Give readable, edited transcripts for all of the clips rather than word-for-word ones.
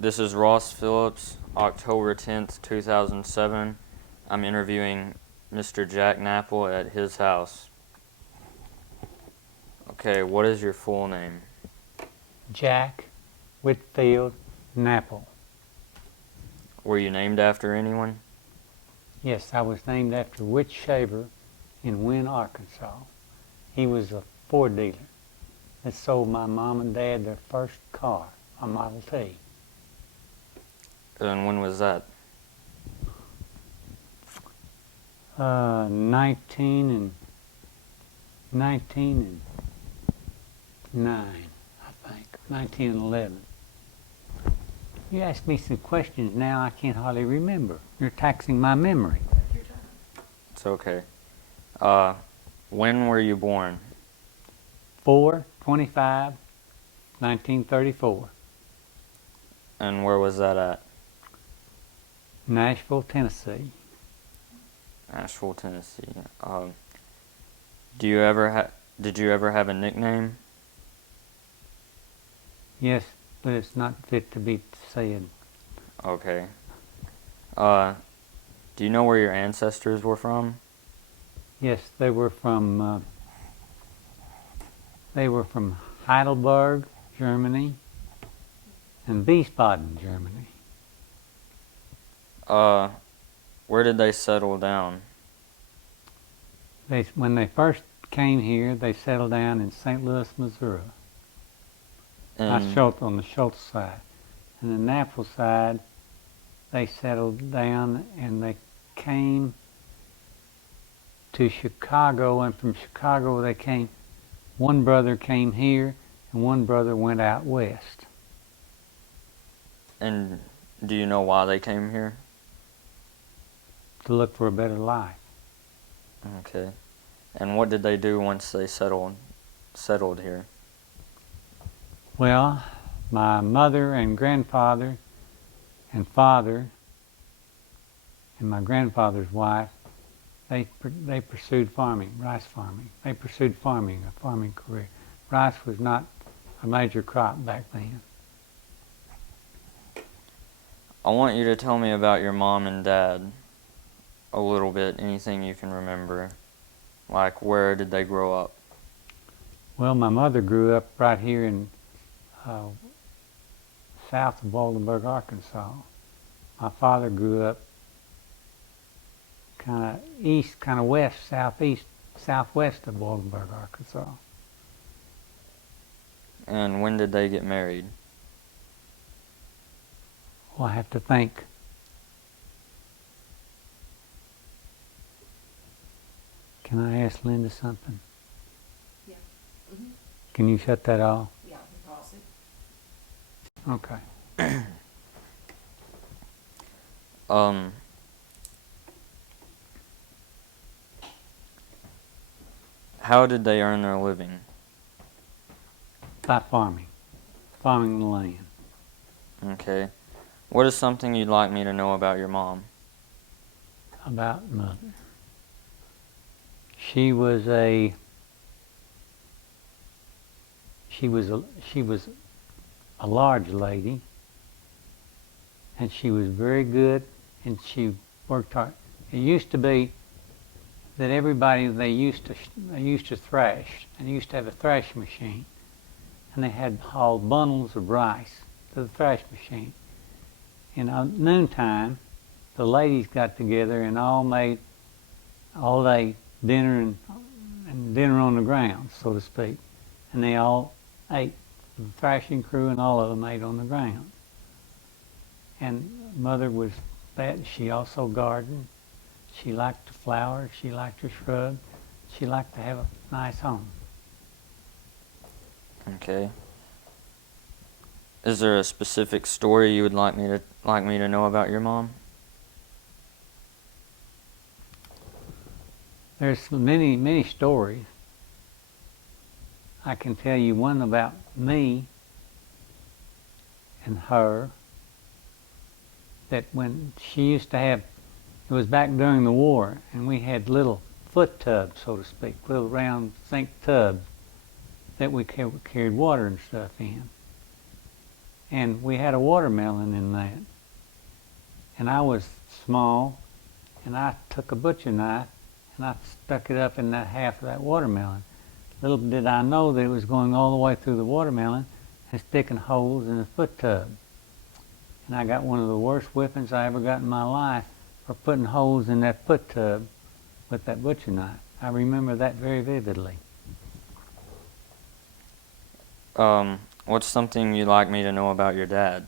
This is Ross Phillips, October 10th, 2007. I'm interviewing Mr. Jack Knapple at his house. Okay, what is your full name? Jack Whitfield Knapple. Were you named after anyone? Yes, I was named after Whit Shaver in Wynne, Arkansas. He was a Ford dealer that sold my mom and dad their first car, a Model T. And when was that? 19 and 9, I think. 19 and 11. You ask me some questions now I can't hardly remember. You're taxing my memory. It's okay. When were you born? 4/25/1934. And where was that at? Nashville, Tennessee. Nashville, Tennessee. Did you ever have a nickname? Yes, but it's not fit to be said. Okay. Do you know where your ancestors were from? Yes, they were from Heidelberg, Germany, and Wiesbaden, Germany. Where did they settle down? When they first came here, they settled down in St. Louis, Missouri. On the Schultz side. And the Knapple side, they settled down and they came to Chicago, and from Chicago they came, one brother came here and one brother went out west. And do you know why they came here? To look for a better life. Okay. And what did they do once they settled here? Well, my mother and grandfather and father and my grandfather's wife, they pursued farming, rice farming. They pursued farming, a farming career. Rice was not a major crop back then. I want you to tell me about your mom and dad a little bit, anything you can remember. Like, where did they grow up? Well, my mother grew up right here in south of Waldenburg, Arkansas. My father grew up kind of east, kind of west, southwest of Waldenburg, Arkansas. And when did they get married? Well, I have to think. Can I ask Linda something? Yeah. Mm-hmm. Can you shut that off? Yeah, pause it. Okay. How did they earn their living? By farming the land. Okay. What is something you'd like me to know about your mom? About mother. She was a large lady, and she was very good, and she worked hard. It used to be that everybody they used to thrash, and they used to have a thrash machine, and they had hauled bundles of rice to the thrash machine. And at noontime, the ladies got together and all made all day dinner and dinner on the ground, so to speak, and they all ate. The thrashing crew and all of them ate on the ground. And Mother was that. She also gardened. She liked to flower. She liked to shrub. She liked to have a nice home. Okay. Is there a specific story you would like me to know about your mom? There's many stories. I can tell you one about me and her, that when she used to have, it was back during the war, and we had little foot tubs, so to speak, little round zinc tubs that we carried water and stuff in. and we had a watermelon in that. And I was small, and I took a butcher knife and I stuck it up in that half of that watermelon. Little did I know that it was going all the way through the watermelon and sticking holes in the foot tub. And I got one of the worst whippings I ever got in my life for putting holes in that foot tub with that butcher knife. I remember that very vividly. What's something you'd like me to know about your dad?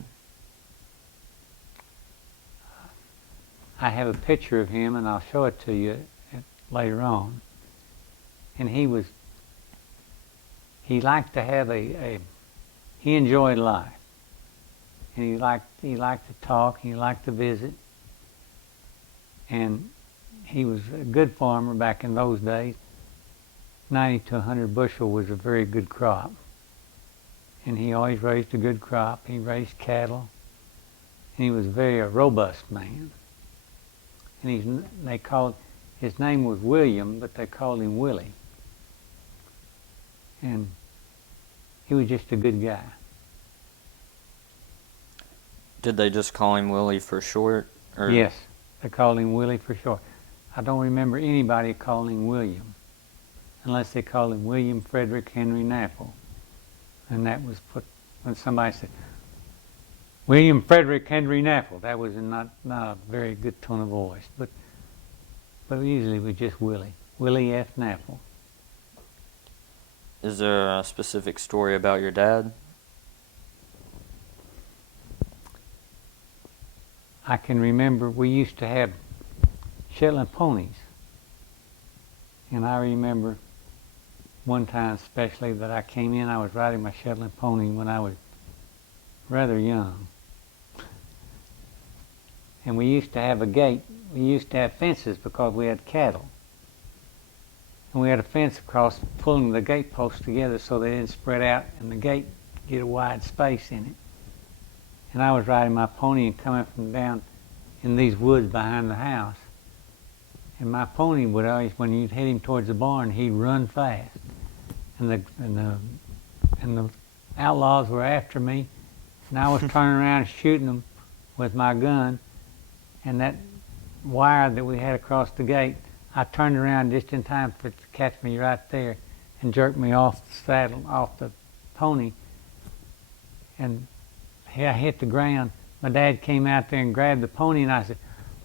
I have a picture of him, and I'll show it to you later on. And he liked to have he enjoyed life. And he liked to talk, he liked to visit. And he was a good farmer back in those days. 90 to 100 bushel was a very good crop. And he always raised a good crop. He raised cattle. And he was very a robust man. And his name was William, but they called him Willie. And he was just a good guy. Did they just call him Willie for short? Or? Yes, they called him Willie for short. I don't remember anybody calling him William, unless they called him William Frederick Henry Knapple. And that was put when somebody said, William Frederick Henry Knapple. That was not a very good tone of voice, but usually it was just Willie. Willie F. Knapple. Is there a specific story about your dad? I can remember we used to have Shetland ponies. And I remember one time especially that I came in, I was riding my Shetland pony when I was rather young. And we used to have a gate. We used to have fences because we had cattle. And we had a fence across, pulling the gate posts together so they didn't spread out and the gate get a wide space in it. And I was riding my pony and coming from down in these woods behind the house. And my pony would always, when you'd head him towards the barn, he'd run fast. And the outlaws were after me, and I was turning around and shooting them with my gun. And that wire that we had across the gate, I turned around just in time for it to catch me right there and jerk me off the saddle, off the pony. And I hit the ground. My dad came out there and grabbed the pony, and I said,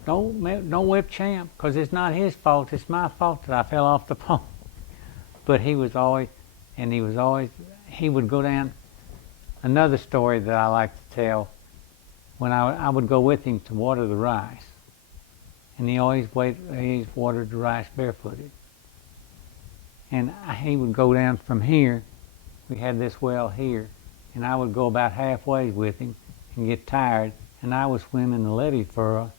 don't whip Champ, because it's not his fault, it's my fault that I fell off the pony. But he would go down. Another story that I like to tell, when I would go with him to water the rice, and he always watered the rice barefooted. And he would go down from here, we had this well here, and I would go about halfway with him and get tired, and I would swim in the levee furrow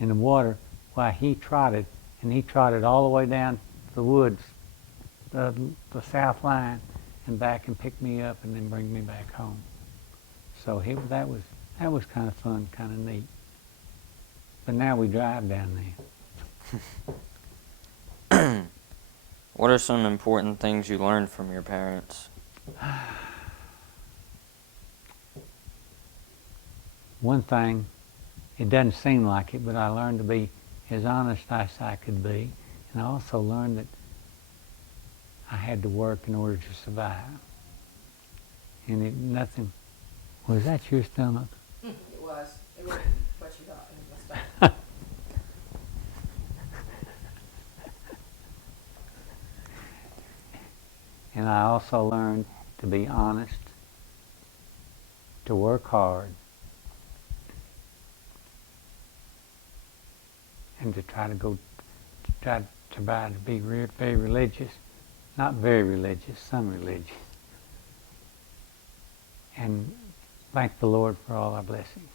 in the water while he trotted, and he trotted all the way down the woods, the south line, and back and pick me up and then bring me back home. So that was kind of fun, kind of neat. But now we drive down there. What are some important things you learned from your parents? One thing, it doesn't seem like it, but I learned to be as honest as I could be. And I also learned that I had to work in order to survive. And nothing, was that your stomach? It was. It wasn't what you thought. It was my stomach. And I also learned to be honest, to work hard, and to try to be very religious. Not very religious, some religious. And thank the Lord for all our blessings.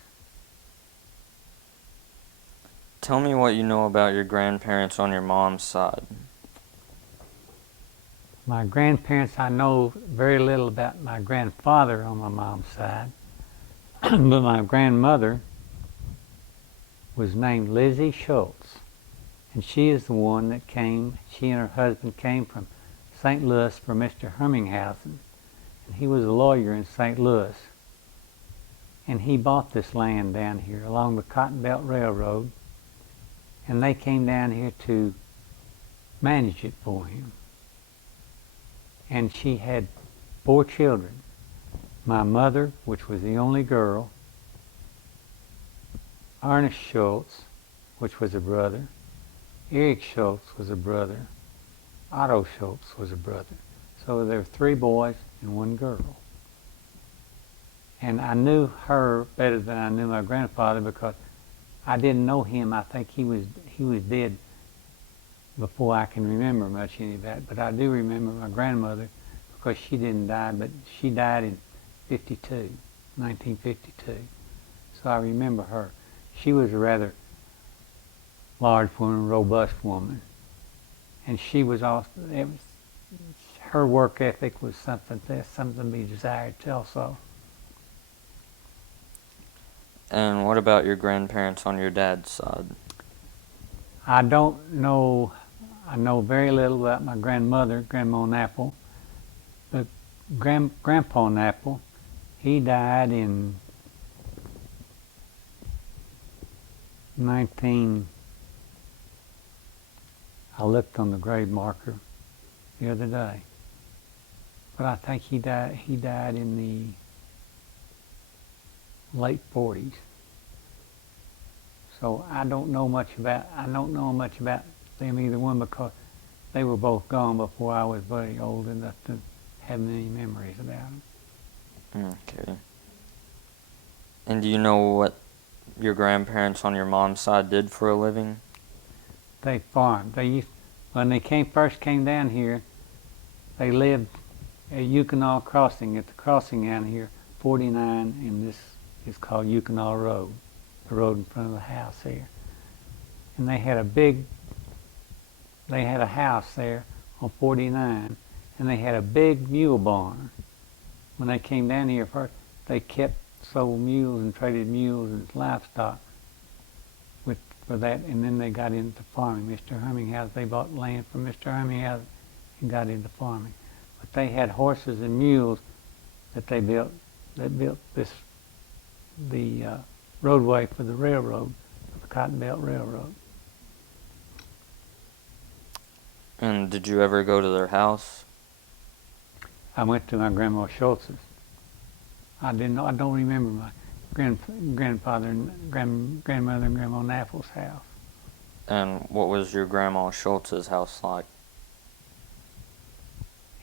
Tell me what you know about your grandparents on your mom's side. My grandparents, I know very little about my grandfather on my mom's side, but my grandmother was named Lizzie Schultz, and she is the one that she and her husband came from St. Louis for Mr. Herminghausen, and he was a lawyer in St. Louis. and he bought this land down here along the Cotton Belt Railroad, and they came down here to manage it for him. And she had 4 children. My mother, which was the only girl, Ernest Schultz, which was a brother, Eric Schultz was a brother, Otto Schultz was a brother. So there were 3 boys and 1 girl. And I knew her better than I knew my grandfather because I didn't know him. I think he was dead before I can remember much any of that. But I do remember my grandmother because she didn't die, but she died in 1952. So I remember her. She was a rather large woman, robust woman. And she was also, her work ethic was something to be desired also. And what about your grandparents on your dad's side? I don't know. I know very little about my grandmother, Grandma Knapple. But Grandpa Knapple, he died in 19. I looked on the grave marker the other day, but I think he died in the late 40s. So I don't know much about them either one because they were both gone before I was very old enough to have any memories about them. Okay. And do you know what your grandparents on your mom's side did for a living? They farmed. When they first came down here, they lived at Yukonal Crossing, at the crossing down here, 49, and this is called Yukonal Road, the road in front of the house there. And they had a house there on 49, and they had a big mule barn. When they came down here first, they sold mules and traded mules and livestock for that, and then they got into farming. Mr. Humminghouse, they bought land from Mr. Humminghouse and got into farming. But they had horses and mules that they built. They built the roadway for the railroad, the Cotton Belt Railroad. And did you ever go to their house? I went to my Grandma Schultz's. I don't remember my grandfather and grandmother and Grandma Knapple's house. And what was your Grandma Schultz's house like?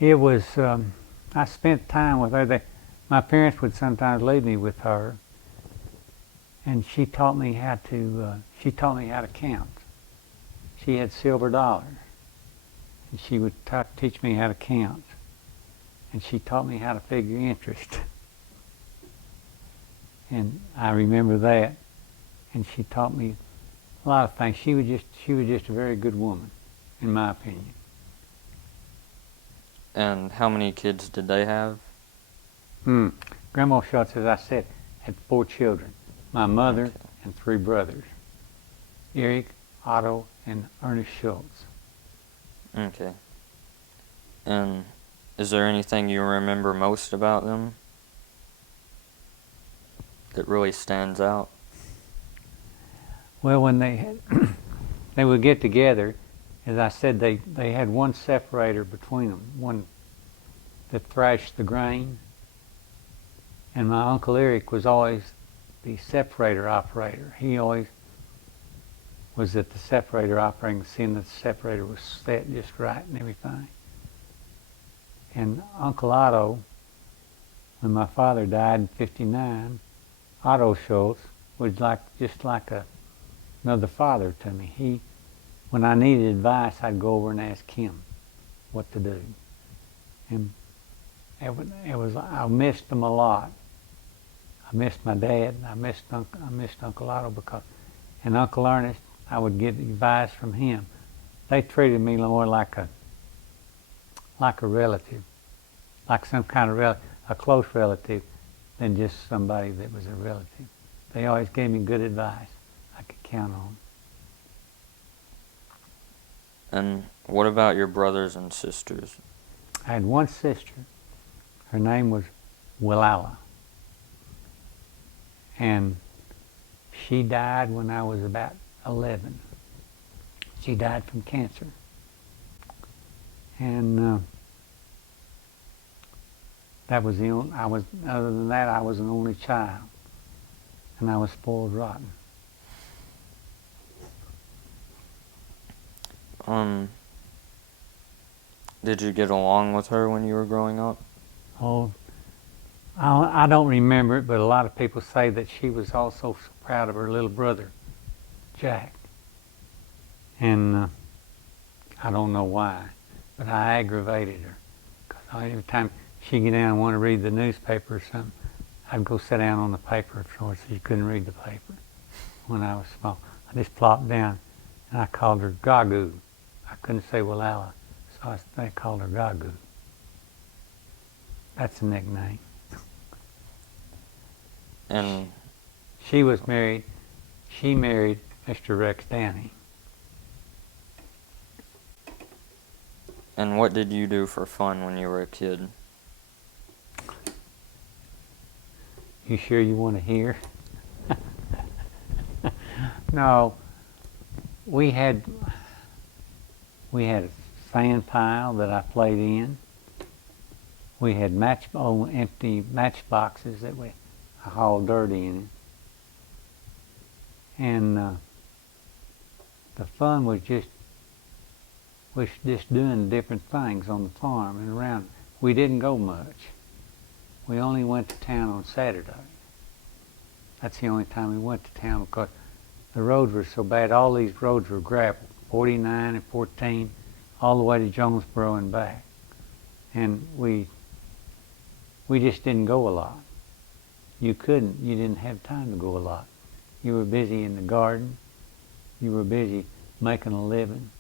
It was, I spent time with her. My parents would sometimes leave me with her, and she taught me how to count. She had silver dollars, and she would teach me how to count. And she taught me how to figure interest. And I remember that. And she taught me a lot of things. She was just a very good woman, in my opinion. And how many kids did they have? Grandma Schultz, as I said, had 4 children. My mother Okay. and 3 brothers. Eric, Otto, and Ernest Schultz. Okay. And is there anything you remember most about them that really stands out? Well, when they would get together, as I said, they had one separator between them, one that thrashed the grain. And my Uncle Eric was always the separator operator. He always was at the separator operating, seeing that the separator was set just right and everything. And Uncle Otto, when my father died in '59, Otto Schultz was just like another father to me. When I needed advice, I'd go over and ask him what to do. And I missed them a lot. I missed my dad. I missed Uncle Otto and Uncle Ernest. I would get advice from him. They treated me more like a relative, like some kind of a close relative, than just somebody that was a relative. They always gave me good advice I could count on. And what about your brothers and sisters? I had one sister. Her name was Willala. And she died when I was about 11. She died from cancer. And that was the only, other than that, I was an only child. And I was spoiled rotten. Did you get along with her when you were growing up? Oh, I don't remember it, but a lot of people say that she was also so proud of her little brother, Jack. And I don't know why, but I aggravated her. Because every time she'd get down and want to read the newspaper or something, I'd go sit down on the paper so she couldn't read the paper. When I was small, I just plopped down and I called her Gagoo. I couldn't say Wallala, so I called her Gagoo. That's a nickname. And She was married. She married Mr. Rex Downey. and what did you do for fun when you were a kid? You sure you want to hear? No. We had a sand pile that I played in. We had empty matchboxes that I hauled dirt in. And the fun was just doing different things on the farm and around. We didn't go much. We only went to town on Saturday. That's the only time we went to town because the roads were so bad. All these roads were gravel, 49 and 14, all the way to Jonesboro and back. And we just didn't go a lot. You didn't have time to go a lot. You were busy in the garden. You were busy making a living.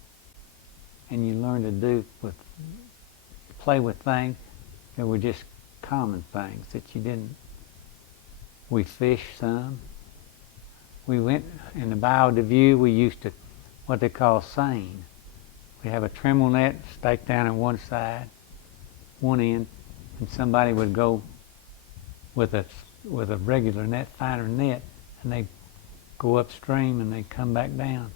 And you learned to play with things that were just common things that you didn't. We fished some. We went in the Bayou de View. We used to, what they call seine. We have a trimble net staked down at one side, one end, and somebody would go with a regular net, finer net, and they'd go upstream and they'd come back down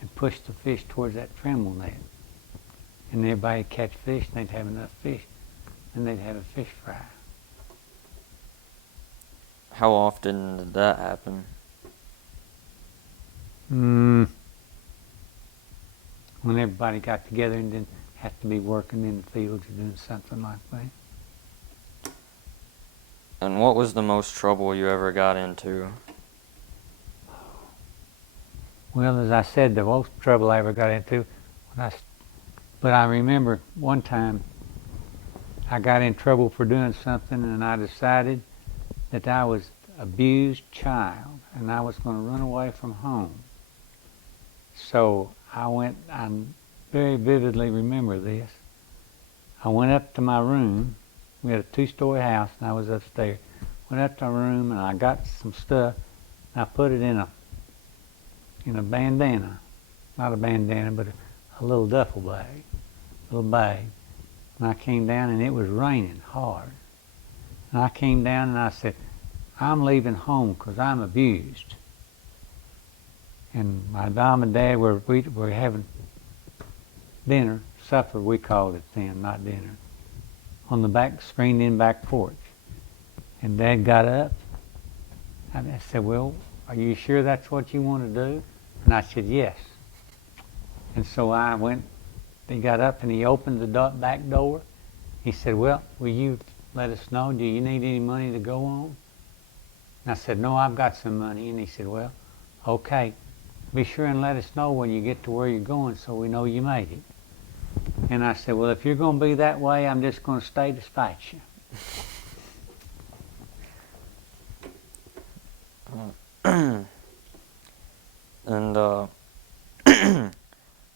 and push the fish towards that trimble net. And everybody'd catch fish, and they'd have enough fish, and they'd have a fish fry. How often did that happen? When everybody got together and didn't have to be working in the fields or doing something like that. And what was the most trouble you ever got into? Well, as I said, the most trouble I ever got into, but I remember one time I got in trouble for doing something, and I decided that I was an abused child and I was going to run away from home. So I very vividly remember this. I went up to my room. We had a 2-story house and I was upstairs. Went up to my room and I got some stuff and I put it in a bandana. Not a bandana, but a little duffel bag. Little bag. And I came down and it was raining hard. And I came down and I said, I'm leaving home because I'm abused. And my mom and dad were having dinner, supper we called it then, not dinner, on the screened-in back porch. And Dad got up and I said, well, are you sure that's what you want to do? And I said, yes. And so I went, he got up and he opened the back door. He said, well, will you let us know, do you need any money to go on? And I said, no, I've got some money. And he said, well, okay, be sure and let us know when you get to where you're going so we know you made it. And I said, well, if you're going to be that way, I'm just going to stay to spite you. And were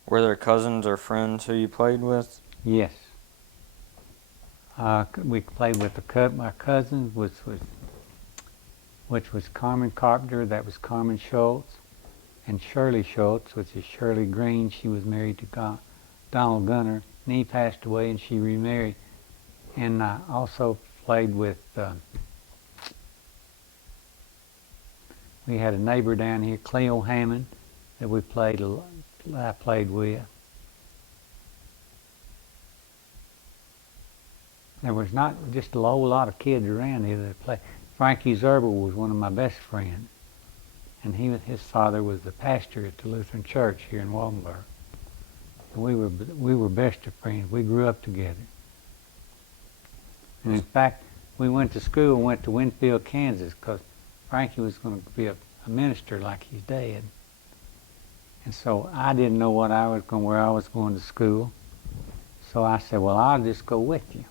there cousins or friends who you played with? Yes. We played with my cousin, which was Carmen Carpenter, that was Carmen Schultz, and Shirley Schultz, which is Shirley Green. She was married to Donald Gunner, and he passed away and she remarried. And I also played with We had a neighbor down here, Cleo Hammond, that I played with. There was not just a whole lot of kids around here that played. Frankie Zerbel was one of my best friends, and his father was the pastor at the Lutheran Church here in Waldenburg. And we were best of friends. We grew up together. And in fact, we went to school and went to Winfield, Kansas, because Frankie was going to be a minister like his dad. And so I didn't know where I was going to school. So I said, well, I'll just go with you.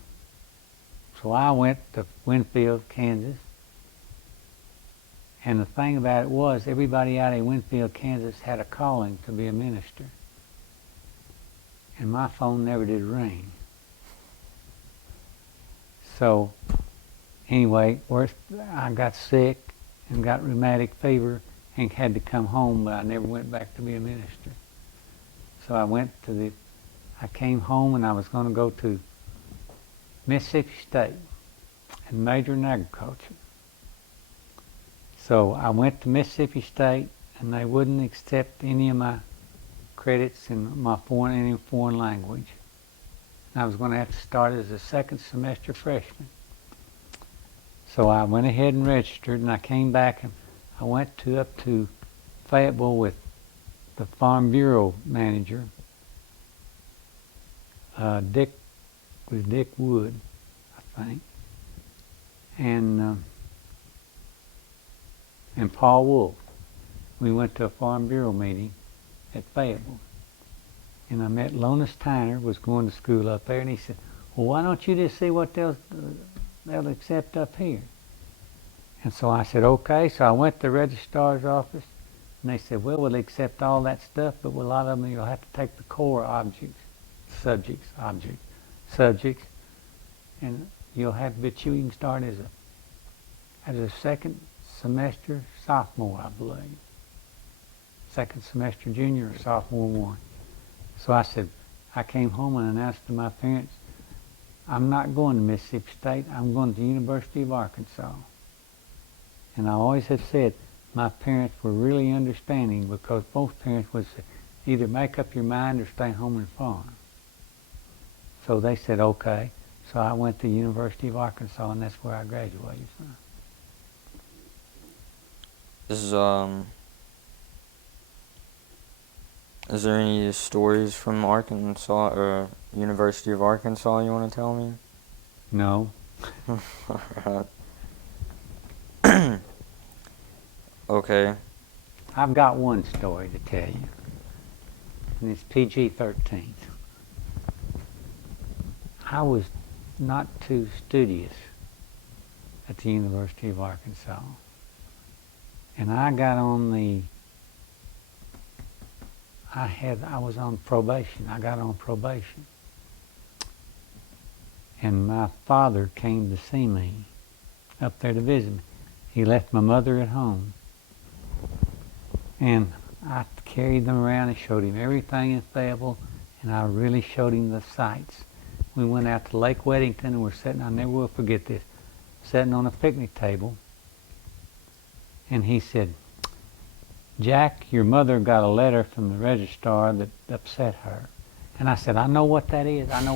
So I went to Winfield, Kansas. And the thing about it was, everybody out in Winfield, Kansas had a calling to be a minister. And my phone never did ring. So anyway, I got sick and got rheumatic fever and had to come home, but I never went back to be a minister. So I came home and I was going to go to Mississippi State and major in agriculture. So I went to Mississippi State and they wouldn't accept any of my credits in any foreign language. And I was going to have to start as a second semester freshman. So I went ahead and registered, and I came back and I went up to Fayetteville with the Farm Bureau manager, Dick Wood, I think, and Paul Wolf. We went to a Farm Bureau meeting at Fayetteville, and I met Lonis Tyner, was going to school up there, and he said, well, why don't you just see what they'll accept up here? And so I said, okay. So I went to the registrar's office, and they said, well, we'll accept all that stuff, but a lot of them you'll have to take the core subjects, and but you can start as a second semester sophomore, I believe. Second semester junior or sophomore one. So I came home and announced to my parents, I'm not going to Mississippi State, I'm going to the University of Arkansas. And I always have said, my parents were really understanding, because both parents would say, either make up your mind or stay home and farm. So they said, okay. So I went to the University of Arkansas, and that's where I graduated from. Is there any stories from Arkansas or University of Arkansas you want to tell me? No. Alright. Okay. I've got one story to tell you, and it's PG-13. I was not too studious at the University of Arkansas, and I got on I was on probation. I got on probation, and my father came to see me up there to visit me. He left my mother at home, and I carried them around and showed him everything in Fayetteville, and I really showed him the sights. We went out to Lake Weddington, and we're sitting, I never will forget this, sitting on a picnic table, and he said, Jack, your mother got a letter from the registrar that upset her. And I said, I know what that is, and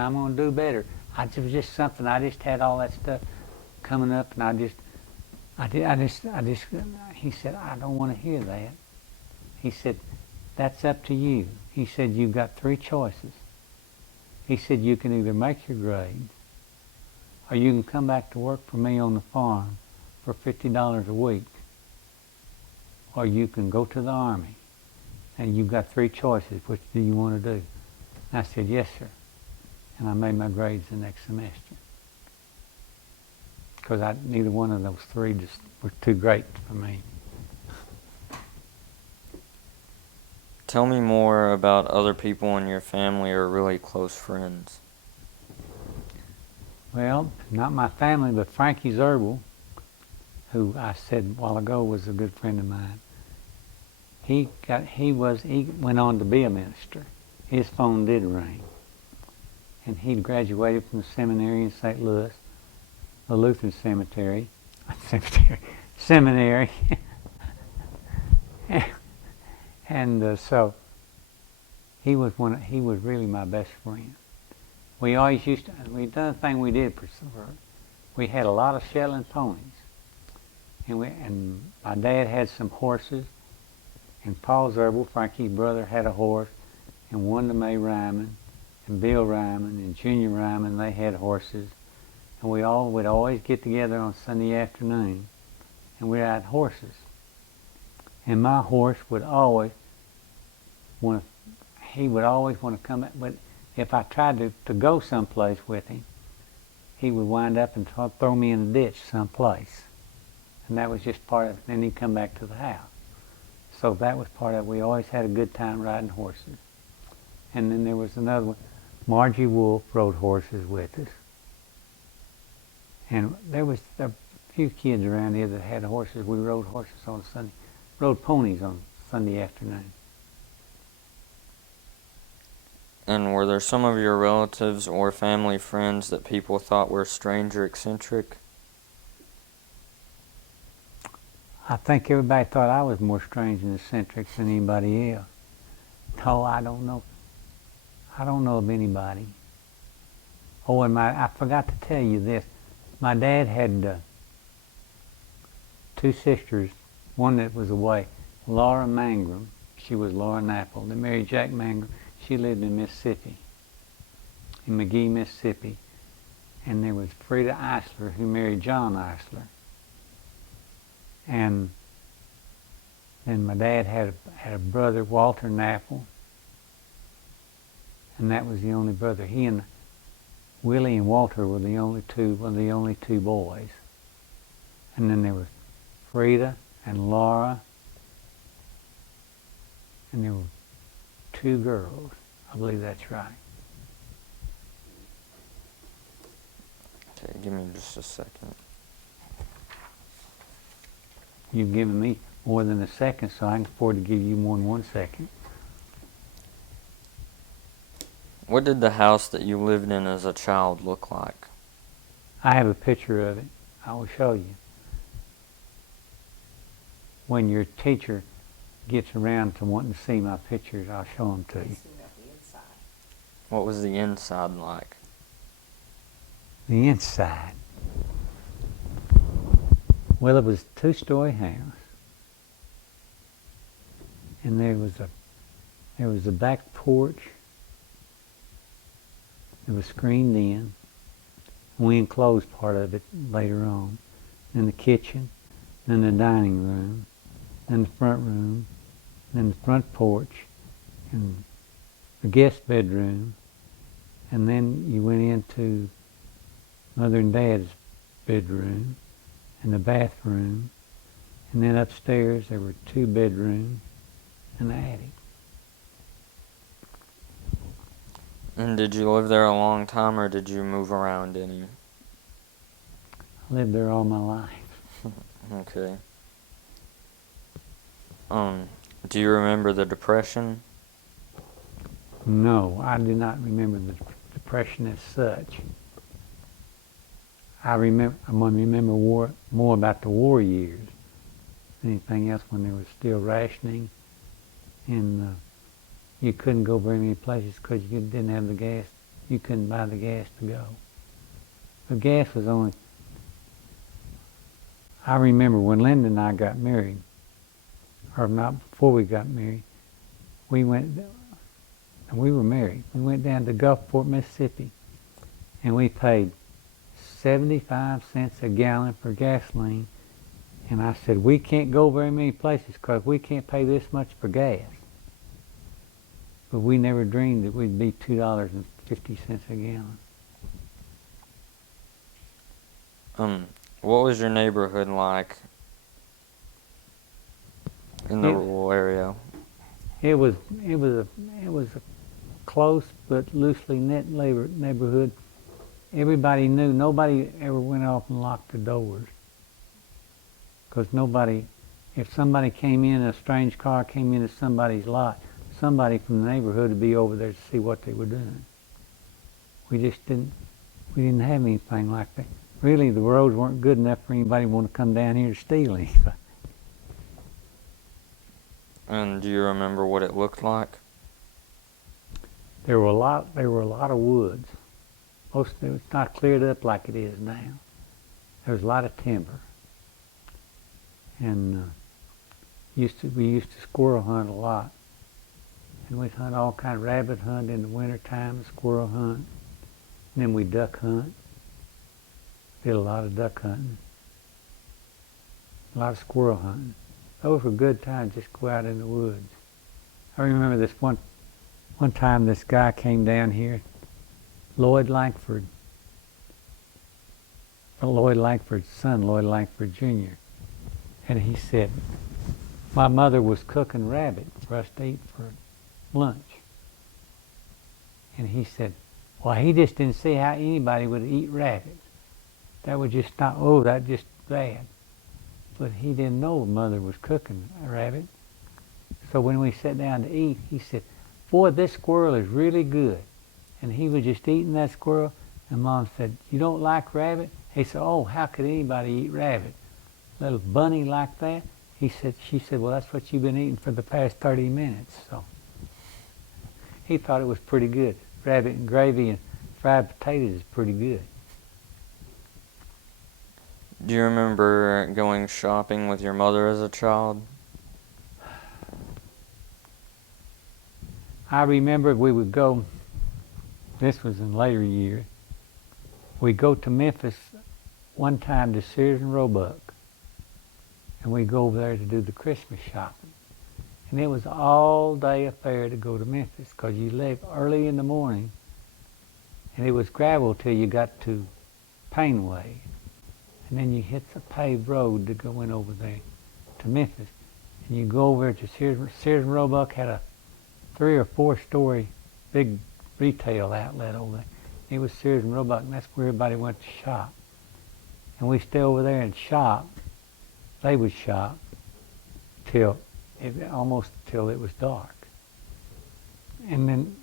I'm going to do better. It was just something, I just had all that stuff coming up, and he said, I don't want to hear that. He said, that's up to you. He said, you've got 3 choices. He said, you can either make your grades, or you can come back to work for me on the farm for $50 a week, or you can go to the Army. And you've got 3 choices. Which do you want to do? And I said, yes, sir. And I made my grades the next semester, because neither one of those 3 just were too great for me. Tell me more about other people in your family or really close friends. Well, not my family, but Frankie Zerbel, who I said a while ago was a good friend of mine. He went on to be a minister. His phone did ring. And he graduated from the seminary in St. Louis, the Lutheran seminary. And so he was he was really my best friend. We always used to, we done a thing we did we had a lot of Shetland ponies. And my dad had some horses, and Paul Zerbel, Frankie's brother, had a horse, and Wanda Mae Ryman, and Bill Ryman, and Junior Ryman, they had horses. And we all would always get together on Sunday afternoon, and we'd ride horses. And my horse would always want he would always want to come back, but if I tried to go someplace with him, he would wind up and throw me in a ditch someplace. And that was just part of it. Then he'd come back to the house. So that was part of it. We always had a good time riding horses. And then there was another one. Margie Wolf rode horses with us. And there was a few kids around here that had horses. We rode horses on Sunday, rode ponies on Sunday afternoon. And were there some of your relatives or family friends that people thought were strange or eccentric? I think everybody thought I was more strange and eccentric than anybody else. No, I don't know. I don't know of anybody. Oh, and I forgot to tell you this. My dad had two sisters, one that was away, Laura Mangrum. She was Laura Knapple. They married Jack Mangrum. She lived in Mississippi, in McGee, Mississippi. And there was Frida Eisler, who married John Eisler. And then my dad had a brother, Walter Knapple, and that was the only brother. He and Willie and Walter were the only two boys. And then there was Frida and Laura, and there were two girls. I believe that's right. Okay, give me just a second. You've given me more than a second, so I can afford to give you more than 1 second. What did the house that you lived in as a child look like? I have a picture of it. I will show you. When your teacher gets around to wanting to see my pictures, I'll show them to you. What was the inside like? The inside. Well, it was a two-story house, and there was a back porch. It was screened in. We enclosed part of it later on. Then the kitchen, then the dining room, then the front room, then the front porch, and the guest bedroom, and then you went into Mother and Dad's bedroom, and the bathroom, and then upstairs there were 2 bedrooms and the attic. And did you live there a long time, or did you move around any? I lived there all my life. Okay. Do you remember the Depression? No, I do not remember the Depression as such. I'm going to remember more about the war years than anything else, when there was still rationing, and you couldn't go very many places because you didn't have the gas. You couldn't buy the gas to go. The gas was only... I remember when Linda and I got married, or not before we got married, we were married. We went down to Gulfport, Mississippi, and we paid 75 cents a gallon for gasoline. And I said, we can't go very many places because we can't pay this much for gas. But we never dreamed that we'd be $2.50 a gallon. What was your neighborhood like in the rural area? It was a close but loosely knit neighborhood. Everybody knew. Nobody ever went off and locked the doors, because if somebody came in, a strange car came into somebody's lot, somebody from the neighborhood would be over there to see what they were doing. We didn't have anything like that. Really, the roads weren't good enough for anybody to want to come down here to steal anything. And do you remember what it looked like? There were a lot of woods. Most of it was not cleared up like it is now. There was a lot of timber. And we used to squirrel hunt a lot. And we'd hunt all kind of rabbit hunt in the wintertime, squirrel hunt. And then we duck hunt. Did a lot of duck hunting. A lot of squirrel hunting. Those were good times, just go out in the woods. I remember this one time this guy came down here, Lloyd Langford's son, Lloyd Langford Jr. And he said, my mother was cooking rabbit for us to eat for lunch. And he said, well, he just didn't see how anybody would eat rabbit. That was just not, that's just bad. But he didn't know mother was cooking a rabbit. So when we sat down to eat, he said, boy, this squirrel is really good. And he was just eating that squirrel, and Mom said, you don't like rabbit? He said, oh, how could anybody eat rabbit? Little bunny like that? She said, well, that's what you've been eating for the past 30 minutes. So he thought it was pretty good. Rabbit and gravy and fried potatoes is pretty good. Do you remember going shopping with your mother as a child? I remember we would go, this was in later years, we'd go to Memphis one time to Sears and Roebuck, and we'd go over there to do the Christmas shopping. And it was all day affair to go to Memphis, because you left early in the morning, and it was gravel till you got to Painway. And then you hit the paved road to go in over there to Memphis. And you go over to Sears and Roebuck had a 3 or 4 story big retail outlet over there. It was Sears and Roebuck, and that's where everybody went to shop. And we stay over there and shop. They would shop almost till it was dark. And then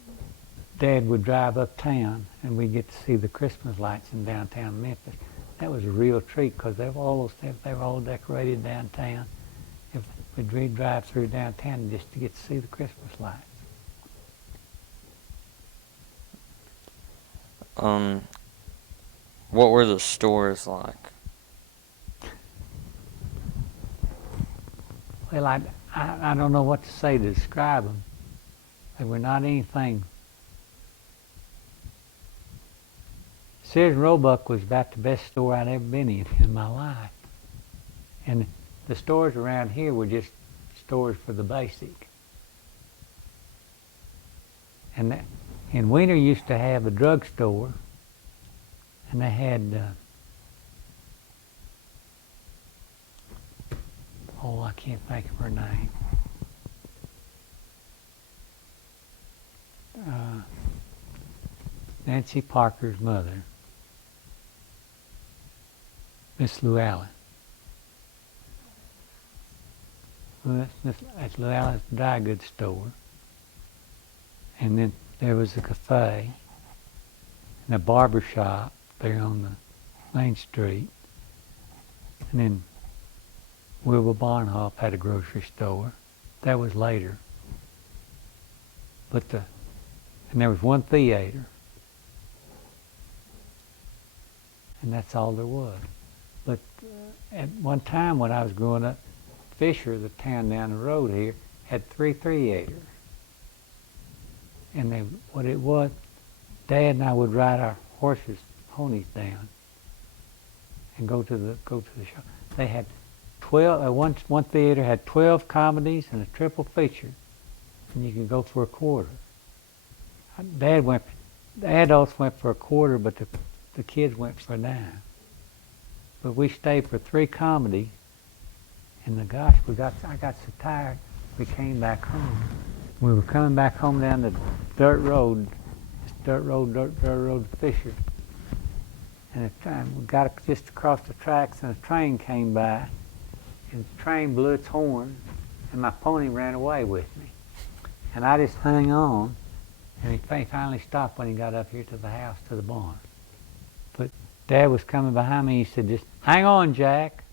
Dad would drive uptown, and we'd get to see the Christmas lights in downtown Memphis. That was a real treat, because they were all decorated downtown. We'd drive through downtown just to get to see the Christmas lights. What were the stores like? Well, I don't know what to say to describe them. They were not anything. Sears and Roebuck was about the best store I'd ever been in my life. And the stores around here were just stores for the basic. And Wiener used to have a drugstore, and they had, I can't think of her name. Nancy Parker's mother, Miss Llewellyn. That's Llewellyn's dry goods store. And then there was a cafe and a barber shop there on the main street. And then Wilbur Barnhoff had a grocery store. That was later. And there was one theater. And that's all there was. But at one time when I was growing up, Fisher, the town down the road here, had 3 theaters. And what it was, Dad and I would ride our ponies down, and go to the show. They had 12. One theater had 12 comedies and a triple feature, and you could go for a quarter. The adults went for a quarter, but the kids went for a dime. But we stayed for 3 comedies, and I got so tired, we came back home. We were coming back home down the dirt road to Fisher. And we got just across the tracks, and a train came by, and the train blew its horn, and my pony ran away with me. And I just hung on, and he finally stopped when he got up here to the house, to the barn. But Dad was coming behind me, he said, just hang on, Jack.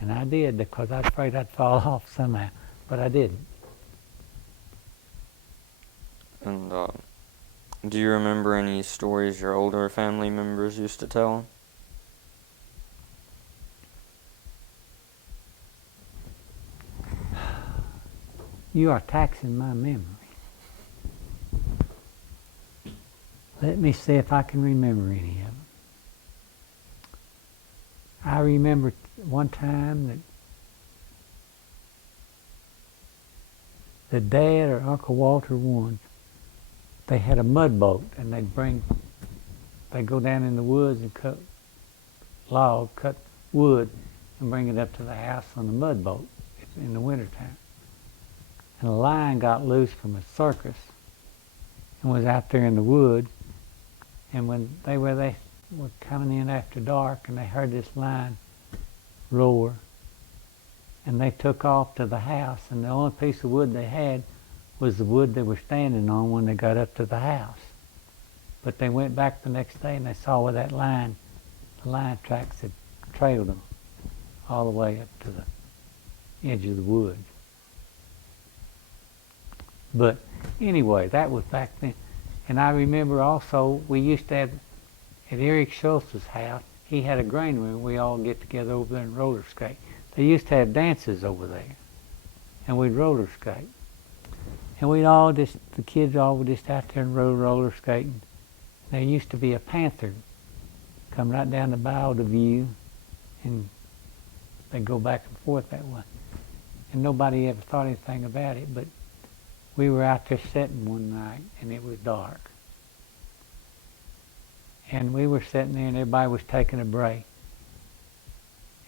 And I did, because I was afraid I'd fall off somehow, but I didn't. And do you remember any stories your older family members used to tell? You are taxing my memory. Let me see if I can remember any of them. I remember one time that the dad or Uncle Walter one, they had a mud boat, and they'd go down in the woods and cut wood, and bring it up to the house on the mud boat in the wintertime. And a lion got loose from a circus and was out there in the wood. And when they were coming in after dark, and they heard this lion roar, and they took off to the house, and the only piece of wood they had was the wood they were standing on when they got up to the house. But they went back the next day, and they saw where the lion tracks had trailed them all the way up to the edge of the woods. But anyway, that was back then. And I remember also, we used to have, at Eric Schultz's house, he had a green room. We all get together over there and roller skate. They used to have dances over there, and we'd roller skate. And the kids all would just out there and roller skating. There used to be a panther come right down the bow of the view, and they'd go back and forth that way. And nobody ever thought anything about it, but we were out there sitting one night, and it was dark. And we were sitting there, and everybody was taking a break.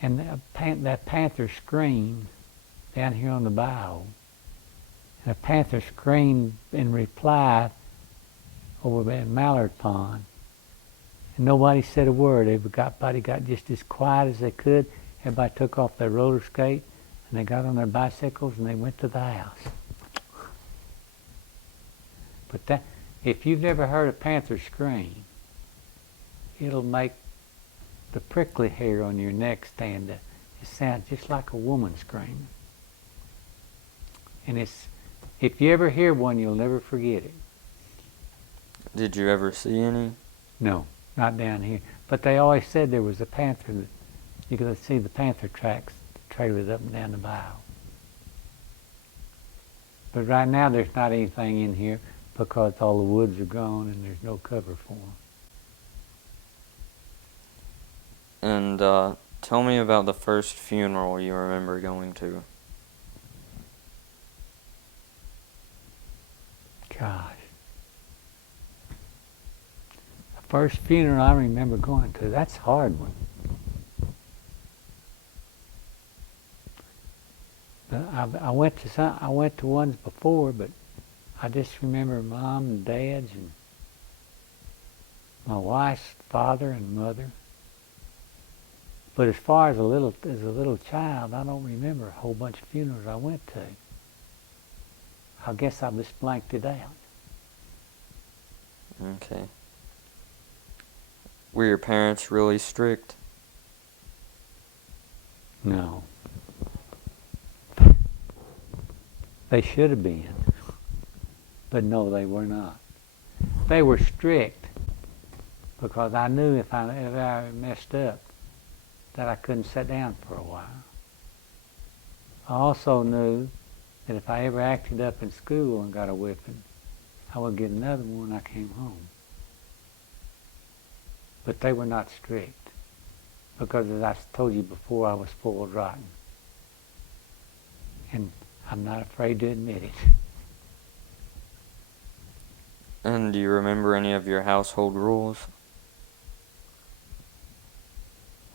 And that panther screamed down here on the bow. And a panther screamed in reply over at Mallard Pond. And nobody said a word. Everybody got just as quiet as they could. Everybody took off their roller skate, and they got on their bicycles, and they went to the house. But if you've never heard a panther scream, it'll make the prickly hair on your neck stand up. It sounds just like a woman screaming. And if you ever hear one, you'll never forget it. Did you ever see any? No, not down here. But they always said there was a panther, that you could see the panther tracks trailed up and down the bow. But right now there's not anything in here because all the woods are gone and there's no cover for them. And tell me about the first funeral you remember going to. Gosh. The first funeral I remember going to, that's a hard one. But I went to ones before, but I just remember Mom and Dad's and my wife's father and mother. But as far as a little child, I don't remember a whole bunch of funerals I went to. I guess I just blanked it out. Okay. Were your parents really strict? No. They should have been. But no, they were not. They were strict because I knew if I messed up that I couldn't sit down for a while. I also knew that if I ever acted up in school and got a whipping, I would get another one when I came home. But they were not strict because, as I told you before, I was spoiled rotten. And I'm not afraid to admit it. And do you remember any of your household rules?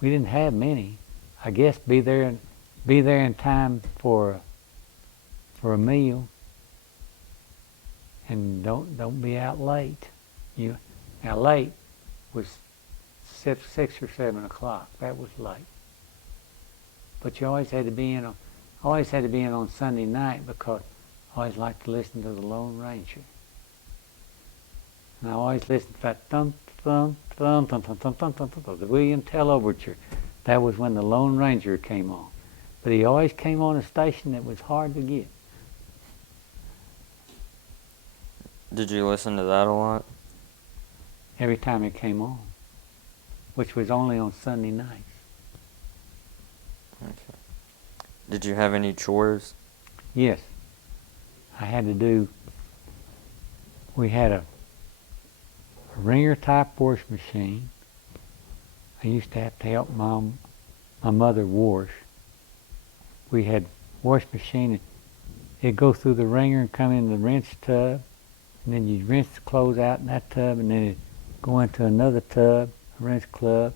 We didn't have many. I guess be there in time for a meal, and don't be out late. Now late was 6 or 7 o'clock. That was late. But you always had to be in on Sunday night because I always liked to listen to the Lone Ranger. And I always listened to that thump, thump, thump, thump, thump, thump, thump, thump, thump, the William Tell Overture. That was when the Lone Ranger came on. But he always came on a station that was hard to get. Did you listen to that a lot? every time it came on, which was only on Sunday nights. Okay. Did you have any chores? Yes, I had to do. We had a wringer type wash machine. I used to have to help my mother wash. We had wash machine. It'd go through the wringer and come in the rinse tub, and then you'd rinse the clothes out in that tub, and then it'd go into another tub, a rinse club,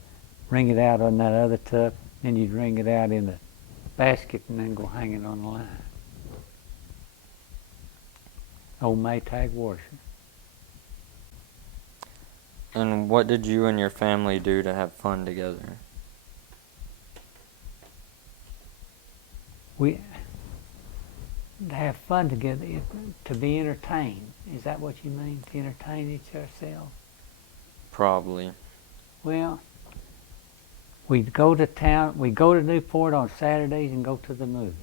wring it out on that other tub, then you'd wring it out in the basket and then go hang it on the line. Old Maytag washer. And what did you and your family do to have fun together? We to have fun together, to be entertained. Is that what you mean? To entertain each ourselves? Probably. Well, we'd go to town. We'd go to Newport on Saturdays and go to the movie.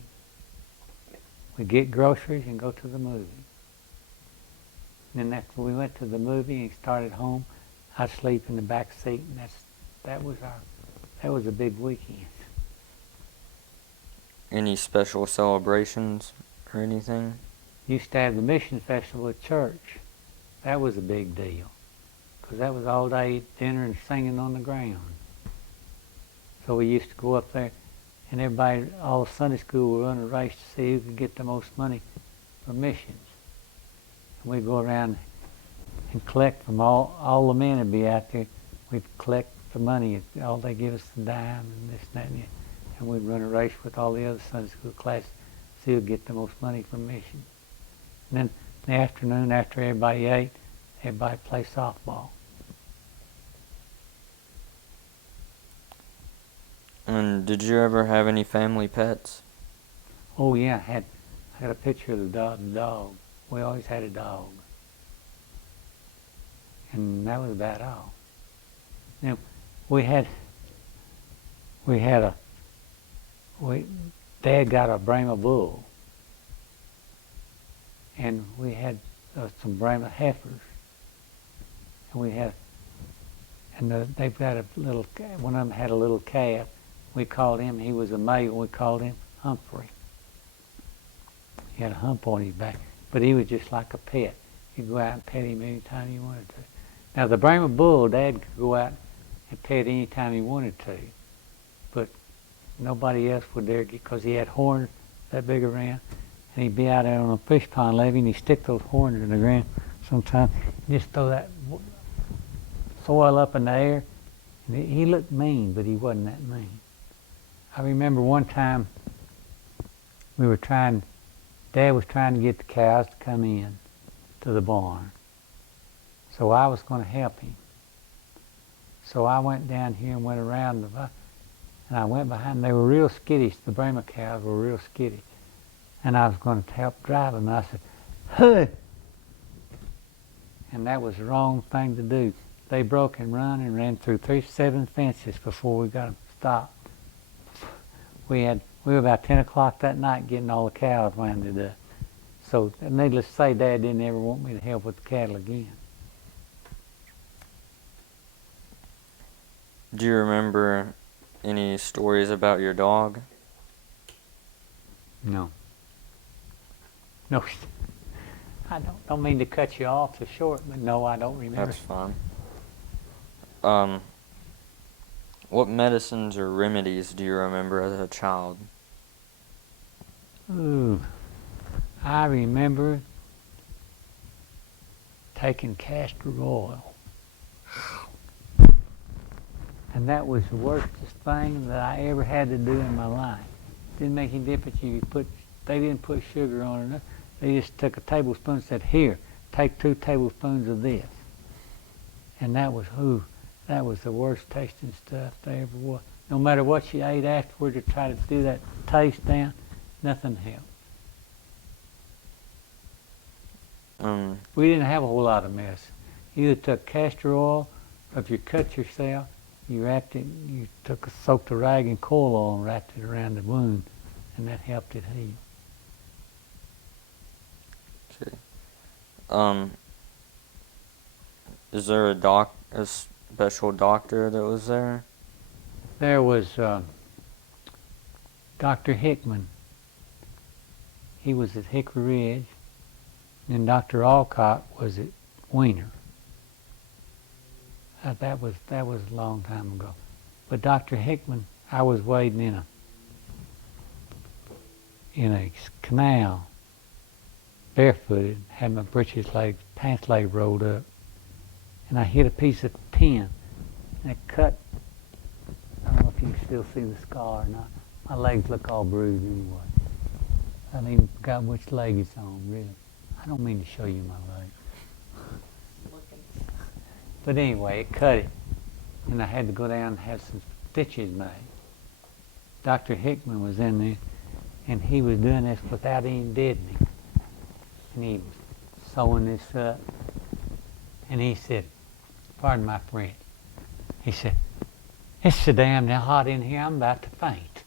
We'd get groceries and go to the movie. And then after we went to the movie and started home, I'd sleep in the back seat, and that was a big weekend. Any special celebrations or anything? Used to have the mission festival at church. That was a big deal, because that was all day dinner and singing on the ground. So we used to go up there, and everybody, all of Sunday school, would run a race to see who could get the most money for missions. And we'd go around and collect from all the men would be out there. We'd collect the money. All they give us the dime and this and that and we'd run a race with all the other Sunday school classes, see who'd get the most money from mission. And then in the afternoon, after everybody ate, everybody played softball. And did you ever have any family pets? Oh yeah, I had a picture of the dog. We always had a dog. And that was about all. Now, Dad got a Brahma bull, and we had some Brahma heifers, and they've got a little. One of them had a little calf. We called him. He was a male. We called him Humphrey. He had a hump on his back, but he was just like a pet. You could go out and pet him anytime you wanted to. Now the Brahma bull, Dad could go out and pet anytime he wanted to, but nobody else would dare, because he had horns that big around, and he'd be out there on a fish pond levee, and he'd stick those horns in the ground sometimes, and just throw that soil up in the air. And he looked mean, but he wasn't that mean. I remember one time Dad was trying to get the cows to come in to the barn. So I was going to help him. So I went down here and went around and I went behind. They were real skittish. The Brahma cows were real skittish. And I was going to help drive them. And I said, "Hey!" And that was the wrong thing to do. They broke and ran through 7 fences before we got them stopped. We were about 10 o'clock that night getting all the cows winded up. So needless to say, Dad didn't ever want me to help with the cattle again. Do you remember any stories about your dog? No. No. I don't mean to cut you off so short, but no, I don't remember. That's fine. What medicines or remedies do you remember as a child? Ooh, I remember taking castor oil. And that was the worstest thing that I ever had to do in my life. Didn't make any difference. They didn't put sugar on it. Nothing. They just took a tablespoon and said, "Here, take 2 tablespoons of this." And that was the worst tasting stuff there ever was. No matter what you ate afterward to try to do that taste down, nothing helped. We didn't have a whole lot of medicine. You either took castor oil, or if you cut yourself, you soaked a rag in coal oil and wrapped it around the wound, and that helped it heal. Okay. Is there a special doctor that was there? There was Dr. Hickman. He was at Hickory Ridge, and Dr. Alcott was at Wiener. That was a long time ago. But Dr. Hickman, I was wading in a canal, barefooted, had my pants leg rolled up, and I hit a piece of tin, and it cut. I don't know if you can still see the scar or not. My legs look all bruised anyway. I haven't even forgot which leg it's on, really. I don't mean to show you my leg. But anyway, it cut it, and I had to go down and have some stitches made. Dr. Hickman was in there, and he was doing this without any deadening. And he was sewing this up, and he said, pardon my French, he said, "It's so damn hot in here, I'm about to faint."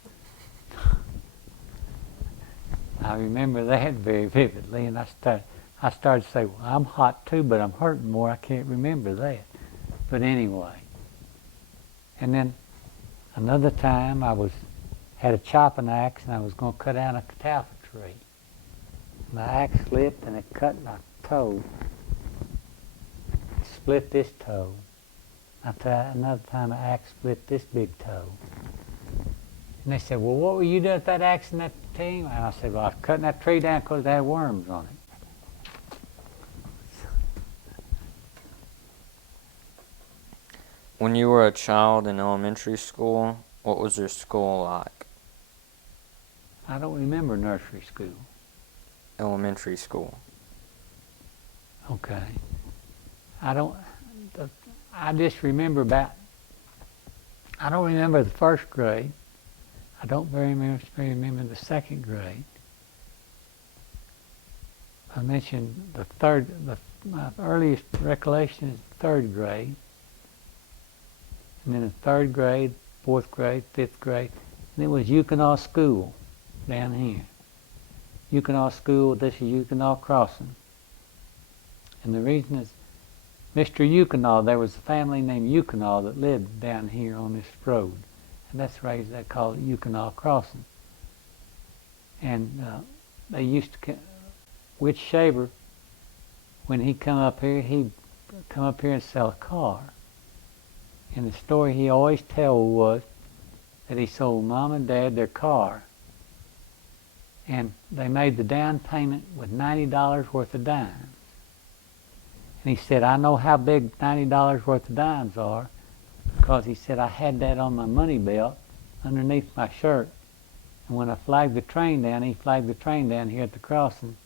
I remember that very vividly, and I started to say, well, I'm hot too, but I'm hurting more. I can't remember that. But anyway. And then another time I had a chopping axe, and I was going to cut down a catalpa tree. My axe slipped, and it cut my toe. It split this toe. Another time an axe split this big toe. And they said, well, what were you doing with that axe and that team? And I said, well, I was cutting that tree down because it had worms on it. When you were a child in elementary school, what was your school like? I don't remember nursery school. Elementary school. Okay. I just remember I don't remember the first grade. I don't very much remember the second grade. I mentioned my earliest recollection is third grade. And then in third grade, fourth grade, fifth grade, and it was Yukonaw School down here. Yukonaw School, this is Yukonaw Crossing. And the reason is, Mr. Yukonaw, there was a family named Yukonaw that lived down here on this road. And that's the reason they call it Yukonaw Crossing. And they used to, Which Shaver, when he'd come up here, he'd come up here and sell a car. And the story he always told was that he sold Mom and Dad their car, and they made the down payment with $90 worth of dimes. And he said, I know how big $90 worth of dimes are, because he said, I had that on my money belt underneath my shirt. And when I flagged the train down, he flagged the train down here at the crossing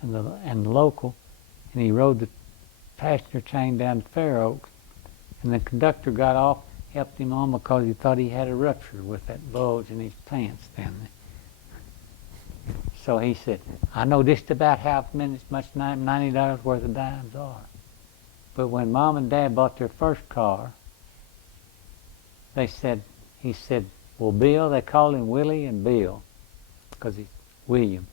and the local, and he rode the passenger train down to Fair Oaks. And the conductor got off, helped him on because he thought he had a rupture with that bulge in his pants down there. So he said, I know just about how much $90 worth of dimes are. But when Mom and Dad bought their first car, he said, well, Bill, they called him Willie and Bill, because he's William.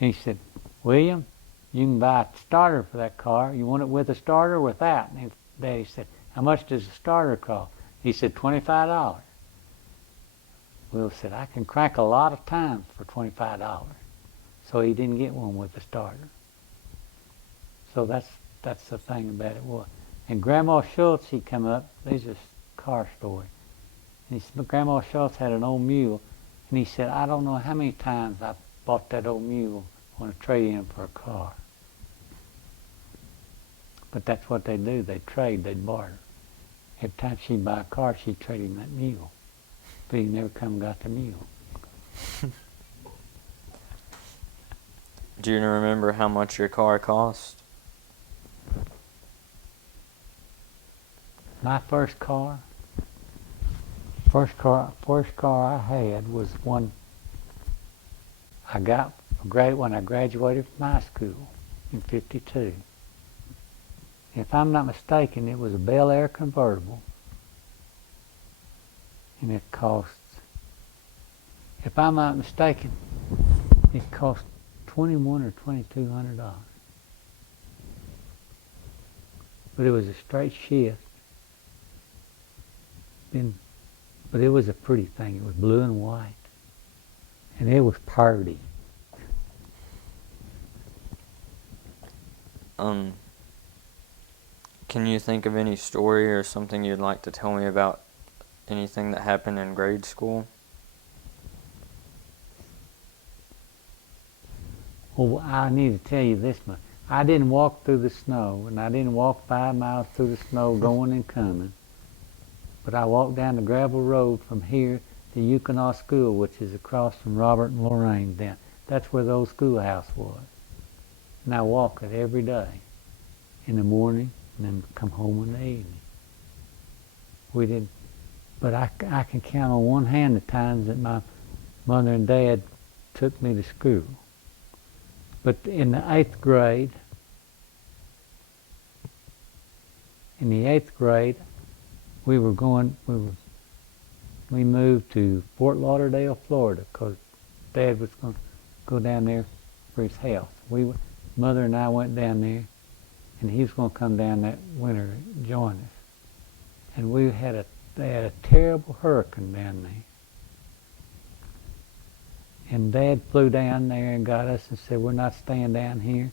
And he said, William, you can buy a starter for that car. You want it with a starter or without? And Daddy said, how much does a starter cost? He said, $25. Will said, I can crank a lot of times for $25. So he didn't get one with a starter. So that's the thing about it was. And Grandma Schultz, he come up, this is a car story. And he said, Grandma Schultz had an old mule, and he said, I don't know how many times I bought that old mule on a trade-in for a car. But that's what they do. They trade, they barter. Every time she'd buy a car, she'd trade him that mule. But he never come and got the mule. Do you remember how much your car cost? My first car I had was one I got when I graduated from high school in '52. If I'm not mistaken, it was a Bel Air convertible, and it cost, if I'm not mistaken, it cost $2,100 or $2,200. but it was a straight shift. But it was a pretty thing. It was blue and white, and it was pretty. Can you think of any story or something you'd like to tell me about anything that happened in grade school? Well, I need to tell you this much. I didn't walk through the snow, and I didn't walk 5 miles through the snow going and coming. But I walked down the gravel road from here to Yukonaw School, which is across from Robert and Lorraine down. That's where the old schoolhouse was. And I walk it every day in the morning and then come home in the evening. We did, but I can count on one hand the times that my mother and dad took me to school. But in the 8th grade, we moved to Fort Lauderdale, Florida, because Dad was going to go down there for his health. Mother and I went down there, and he was going to come down that winter and join us. And they had a terrible hurricane down there. And Dad flew down there and got us and said, we're not staying down here.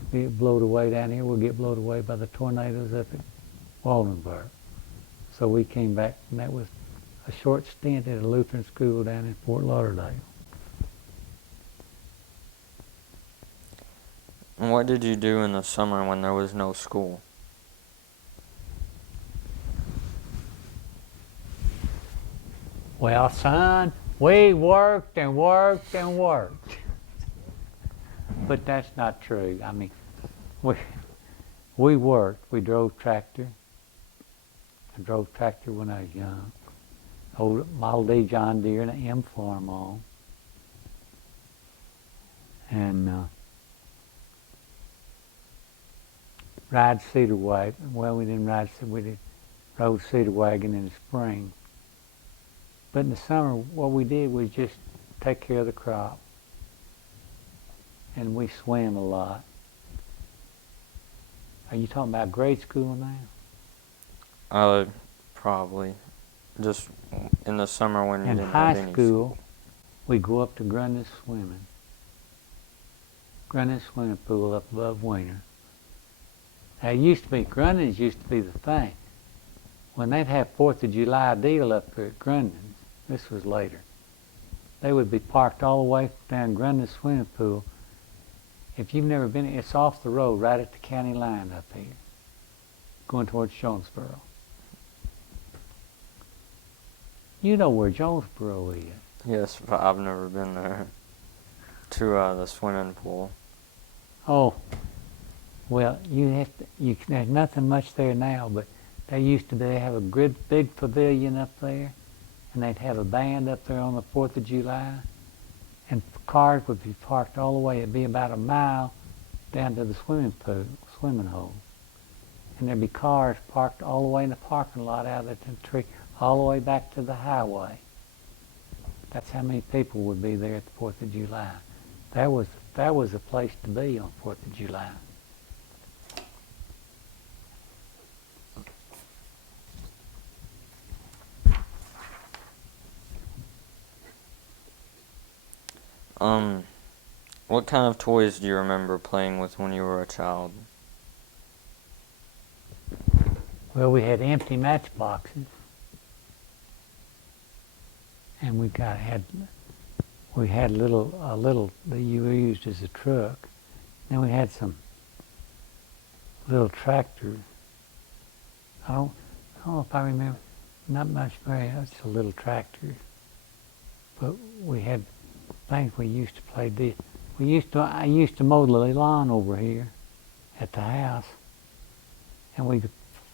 If we get blown away down here, we'll get blown away by the tornadoes up at Waldenburg. So we came back, and that was a short stint at a Lutheran school down in Fort Lauderdale. And what did you do in the summer when there was no school? Well, son, we worked and worked and worked. But that's not true. I mean, we worked. We drove tractor. I drove tractor when I was young. Old Model D John Deere and an M farm on. And ride cedar wagon. Well, we didn't ride, we rode cedar wagon in the spring. But in the summer, what we did was just take care of the crop. And we swam a lot. Are you talking about grade school now? Probably. Just in the summer when you In didn't high have any school, we go up to Grundy's swimming. Grundy's swimming pool up above Wiener. Now, Grundy's used to be the thing. When they'd have 4th of July deal up there at Grundy's, this was later, they would be parked all the way down Grundy's swimming pool. If you've never been, it's off the road right at the county line up here, going towards Jonesboro. You know where Jonesboro is. Yes, but I've never been there to the swimming pool. Oh, well, there's nothing much there now, but they have a big pavilion up there, and they'd have a band up there on the 4th of July, and cars would be parked all the way. It'd be about a mile down to the swimming hole. And there'd be cars parked all the way in the parking lot out at the tree, all the way back to the highway. That's how many people would be there at the 4th of July. That was a place to be on 4th of July. What kind of toys do you remember playing with when you were a child? Well, we had empty matchboxes, and we had a little that you used as a truck. Then we had some little tractors. I don't know if I remember. Not much, just a little tractor. But we had things we used to play. I used to mow the lawn over here at the house, and we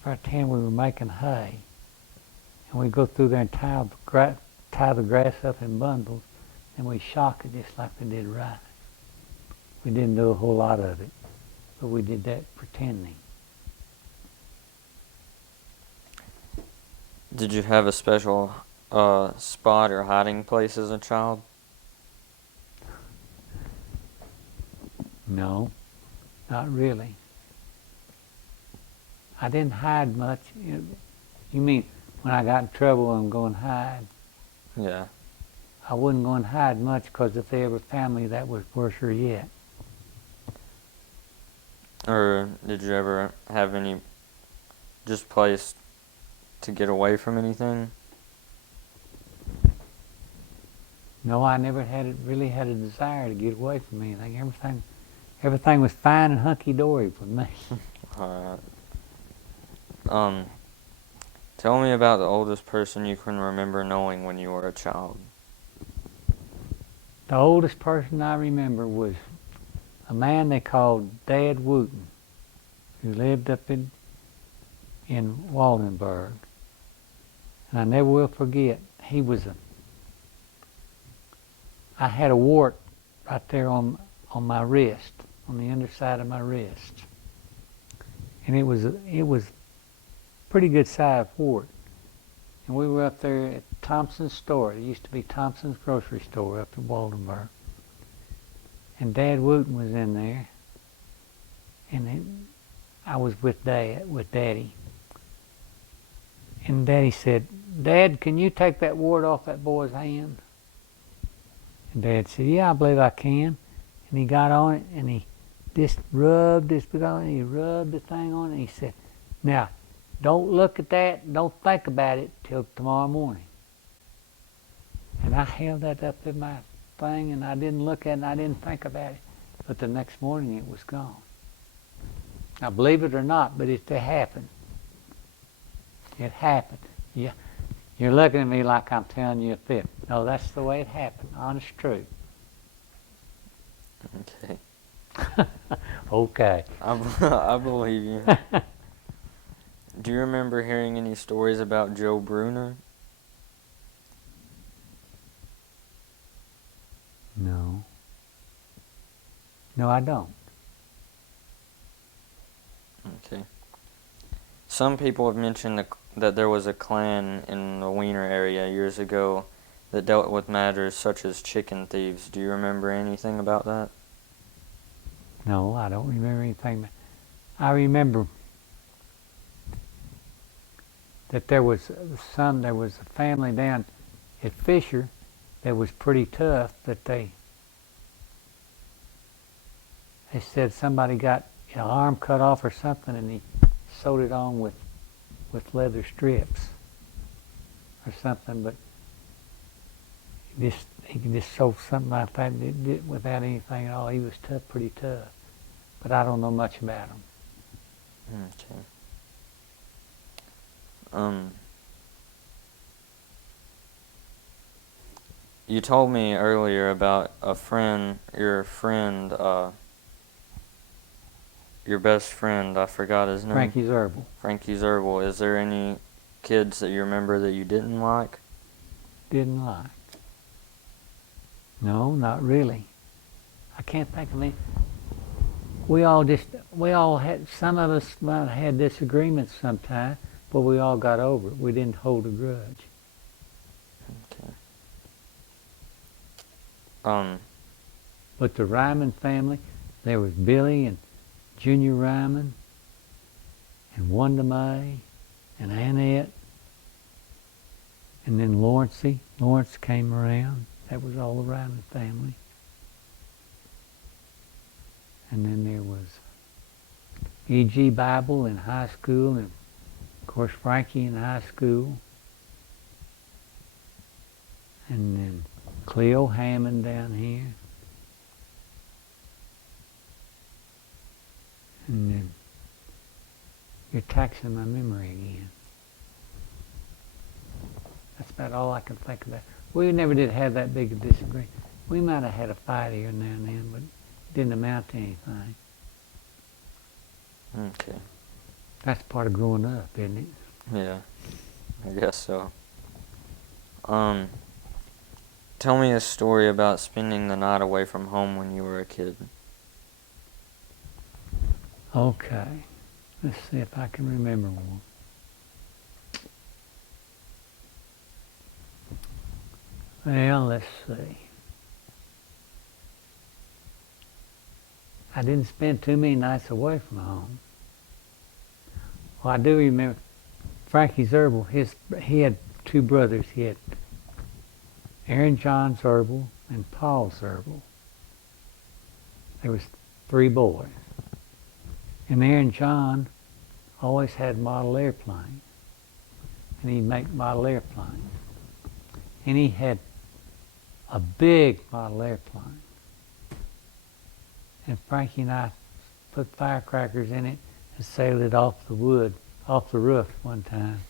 pretend we were making hay, and we'd go through there and tie the grass up in bundles, and we'd shock it just like they did rice. We didn't do a whole lot of it, but we did that pretending. Did you have a special spot or hiding place as a child? No, not really. I didn't hide much. You mean when I got in trouble and go and hide? Yeah. I wouldn't go and hide much because if they ever found me, that was worser yet. Or did you ever have any just place to get away from anything? No, I never really had a desire to get away from anything. Everything was fine and hunky-dory with me. Alright. Tell me about the oldest person you can remember knowing when you were a child. The oldest person I remember was a man they called Dad Wooten, who lived up in Waldenburg. And I never will forget, I had a wart right there on my wrist, on the underside of my wrist. And it was pretty good sized wart. And we were up there at Thompson's store. It used to be Thompson's grocery store up in Waldenburg. And Dad Wooten was in there. And I was with Daddy. And Daddy said, "Dad, can you take that wart off that boy's hand?" And Dad said, "Yeah, I believe I can." And he got on it and he just rubbed this bit on it. He rubbed the thing on it. And he said, "Now, don't look at that. Don't think about it till tomorrow morning." And I held that up in my thing and I didn't look at it and I didn't think about it. But the next morning it was gone. Now, believe it or not, but it happened. It happened. Yeah. You're looking at me like I'm telling you a fib. No, that's the way it happened. Honest truth. Okay. Okay. I believe you. Do you remember hearing any stories about Joe Bruner? No. No, I don't. Okay. Some people have mentioned that there was a clan in the Wiener area years ago that dealt with matters such as chicken thieves. Do you remember anything about that? No, I don't remember anything. I remember that there was a family down at Fisher that was pretty tough, but they said somebody got an arm cut off or something and he sewed it on with leather strips or something, but he could just sew something like that without anything at all. He was tough, pretty tough, but I don't know much about him. Okay. You told me earlier about your best friend, I forgot his name. Frankie Zerbel. Frankie Zerbel. Is there any kids that you remember that you didn't like? Didn't like? No, not really. I can't think of any. We all had, some of us might have had disagreements sometime, but we all got over it. We didn't hold a grudge. Okay. But the Ryman family, there was Billy and Junior Ryman and Wanda Mae and Annette and then Lawrence came around. That was all the Ryman family. And then there was E.G. Bible in high school and of course Frankie in high school. And then Cleo Hammond down here. And then you're taxing my memory again. That's about all I can think about. We never did have that big a disagreement. We might have had a fight here now and then, but it didn't amount to anything. Okay. That's part of growing up, isn't it? Yeah, I guess so. Tell me a story about spending the night away from home when you were a kid. Okay. Let's see if I can remember one. Well, let's see. I didn't spend too many nights away from home. Well, I do remember Frankie Zerbel. He had two brothers. He had Aaron John Zerbel and Paul Zerbel. There was three boys. And Aaron John always had model airplanes. And he'd make model airplanes. And he had a big model airplane. And Frankie and I put firecrackers in it and sailed it off the roof one time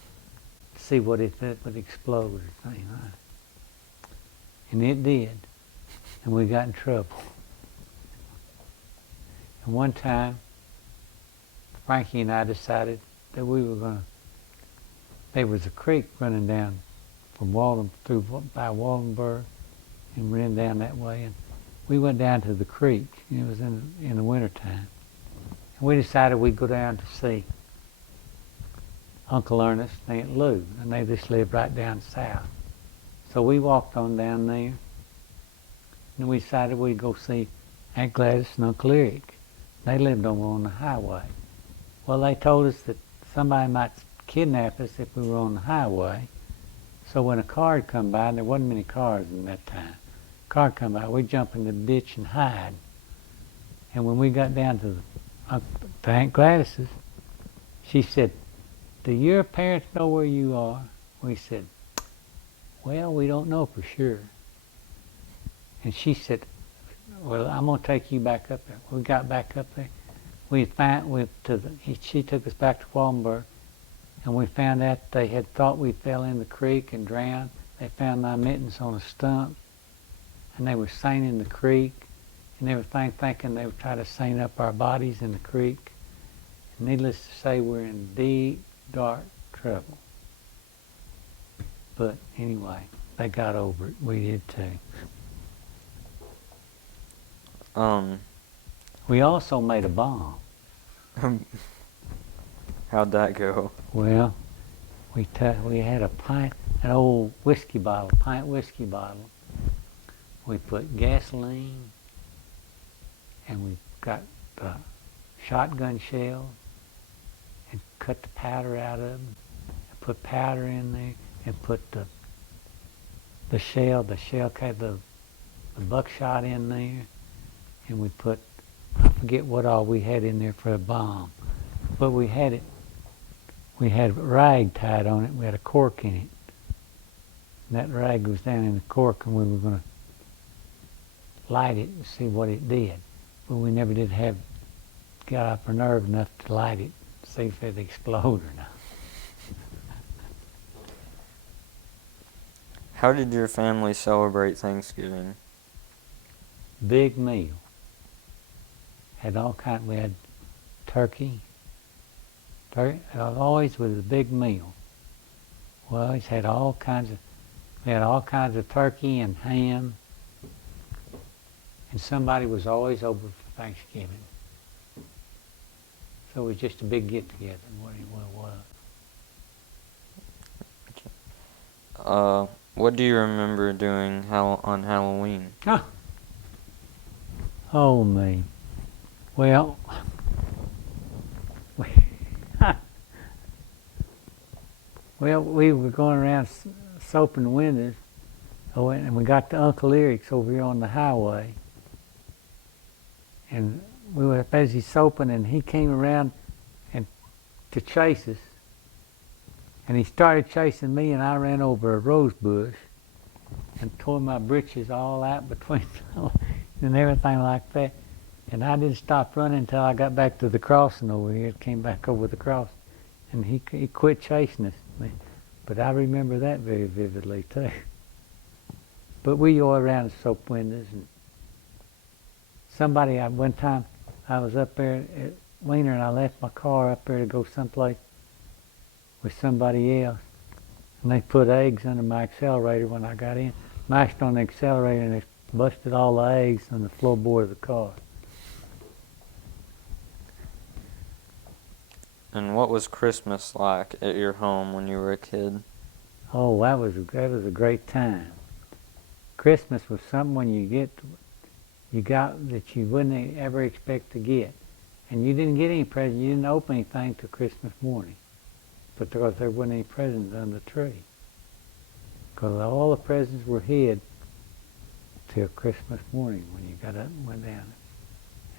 to see what if it would explode or something. Right? And it did. And we got in trouble. And one time, Frankie and I decided that we were going to, there was a creek running down from by Waldenburg and ran down that way. And we went down to the creek. It was in the wintertime. And we decided we'd go down to see Uncle Ernest and Aunt Lou. And they just lived right down south. So we walked on down there. And we decided we'd go see Aunt Gladys and Uncle Eric. They lived over on the highway. Well, they told us that somebody might kidnap us if we were on the highway. So when a car had come by, and there wasn't many cars in that time, car come by, we'd jump in the ditch and hide. And when we got down to Aunt Gladys's, she said, "Do your parents know where you are?" We said, "Well, we don't know for sure." And she said, "Well, I'm going to take you back up there." We got back up there. She took us back to Waldenburg, and we found out they had thought we fell in the creek and drowned. They found my mittens on a stump, and they were seining the creek and everything, thinking they would try to seine up our bodies in the creek. And needless to say, we're in deep, dark trouble. But anyway, they got over it. We did too. We also made a bomb. How'd that go? Well, we had an old whiskey bottle, pint whiskey bottle. We put gasoline, and we got the shotgun shells and cut the powder out of them, and put powder in there, and put the buckshot in there, and we put, I forget what all we had in there for a bomb, but we had a rag tied on it. We had a cork in it. And that rag was down in the cork, and we were going to light it and see what it did. But we never did got up our nerve enough to light it, see if it'd explode or not. How did your family celebrate Thanksgiving? Big meal. We had turkey. Always was a big meal. We always had all kinds of turkey and ham. And somebody was always over for Thanksgiving. So it was just a big get-together, what it was. What do you remember doing on Halloween? Oh, me. Well, we were going around soaping the windows, and we got to Uncle Eric's over here on the highway. And we were busy soaping, and he came around to chase us. And he started chasing me, and I ran over a rose bush and tore my britches all out between them and everything like that. And I didn't stop running until I got back to the crossing over here. Came back over the cross, and he quit chasing us. But I remember that very vividly too. But we go around the soap windows, and one time I was up there at Wiener, and I left my car up there to go someplace with somebody else, and they put eggs under my accelerator when I got in. Mashed on the accelerator, and they busted all the eggs on the floorboard of the car. And what was Christmas like at your home when you were a kid? Oh, that was a great time. Christmas was something when you got that you wouldn't ever expect to get. And you didn't get any presents. You didn't open anything till Christmas morning. But because there wasn't any presents under the tree. Because all the presents were hid till Christmas morning when you got up and went down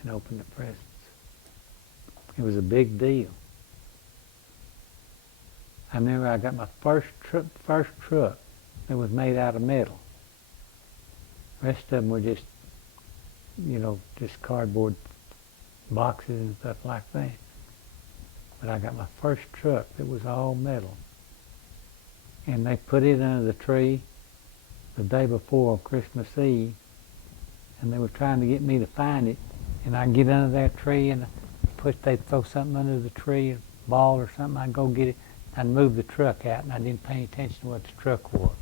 and opened the presents. It was a big deal. I remember I got my first truck that was made out of metal. The rest of them were just, just cardboard boxes and stuff like that. But I got my first truck that was all metal. And they put it under the tree the day before Christmas Eve, and they were trying to get me to find it. And I'd get under that tree and they'd throw something under the tree, a ball or something, I'd go get it. I'd move the truck out, and I didn't pay attention to what the truck was.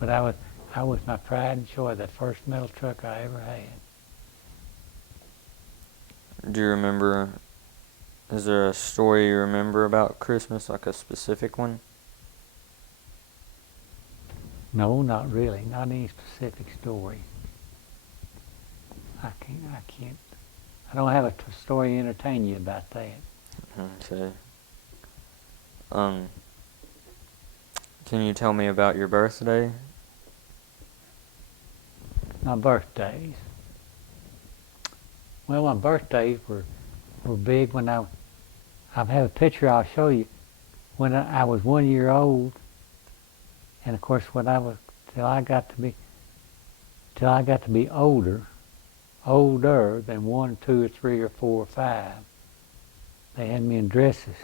But I was my pride and joy, that first metal truck I ever had. Do you remember, is there a story you remember about Christmas, like a specific one? No, not really. Not any specific story. I can't. I don't have a story to entertain you about that. Okay. Can you tell me about your birthday? My birthdays. Well, my birthdays were big when I have a picture I'll show you when I was 1 year old, and of course till I got to be older than 1, 2, or 3, or 4, or 5. They had me in dresses.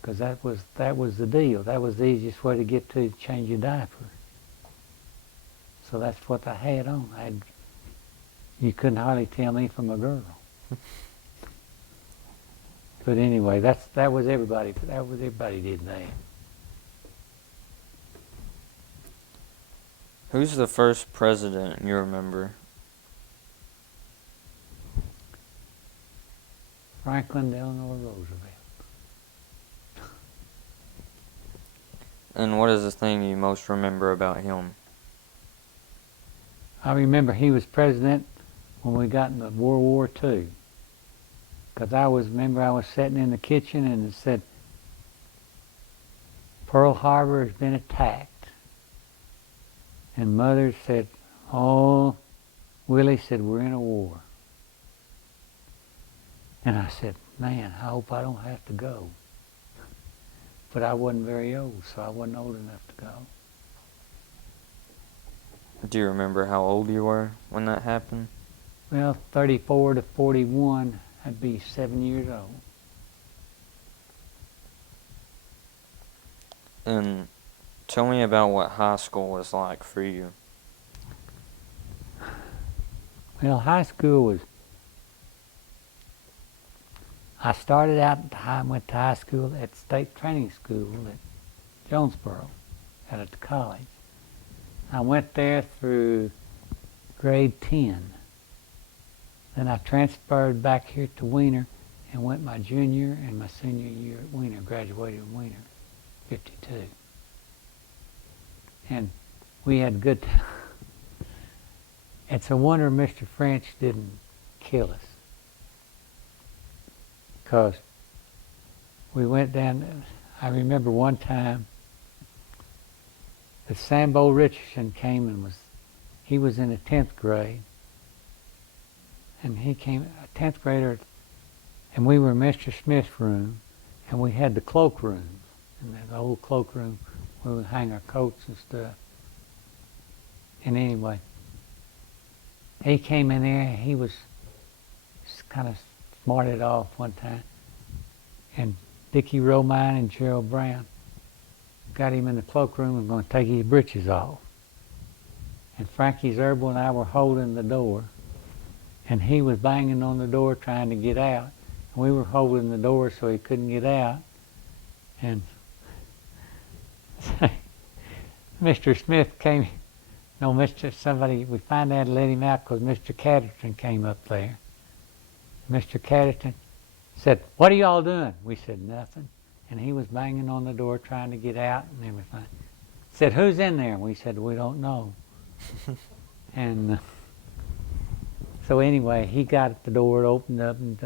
Because that was the deal. That was the easiest way to get to change your diaper. So that's what I had on. You couldn't hardly tell me from a girl. But anyway, that was everybody. Everybody did that. Who's the first president you remember? Franklin Delano Roosevelt. And what is the thing you most remember about him? I remember he was president when we got into World War II. Because I was sitting in the kitchen and it said, Pearl Harbor has been attacked. And Mother said, oh, Willie said, we're in a war. And I said, man, I hope I don't have to go. But I wasn't very old, so I wasn't old enough to go. Do you remember how old you were when that happened? Well, 34 to 41, I'd be 7 years old. And tell me about what high school was like for you. Well, high school was... I started out, I went to high school at State Training School at Jonesboro, out at the college. I went there through grade 10. Then I transferred back here to Wiener and went my junior and my senior year at Wiener, graduated in Wiener, 52. And we had good time. It's a wonder Mr. French didn't kill us. Because we went down, I remember one time that Sambo Richardson came and he was in the 10th grade. And he came, a 10th grader, and we were in Mr. Smith's room, and we had the cloakroom, and the old cloakroom where we hang our coats and stuff. And anyway, he came in there, and he was kind of smarted off one time, and Dickie Romine and Gerald Brown got him in the cloakroom and going to take his breeches off. And Frankie Zerbel and I were holding the door, and he was banging on the door trying to get out, and we were holding the door so he couldn't get out. And Mr. Smith came, somebody, we finally had to let him out because Mr. Catterton came up there. Mr. Catterton said, what are y'all doing? We said, nothing. And he was banging on the door trying to get out and everything. Said, who's in there? And we said, we don't know. And So anyway, he got at the door, it opened up, and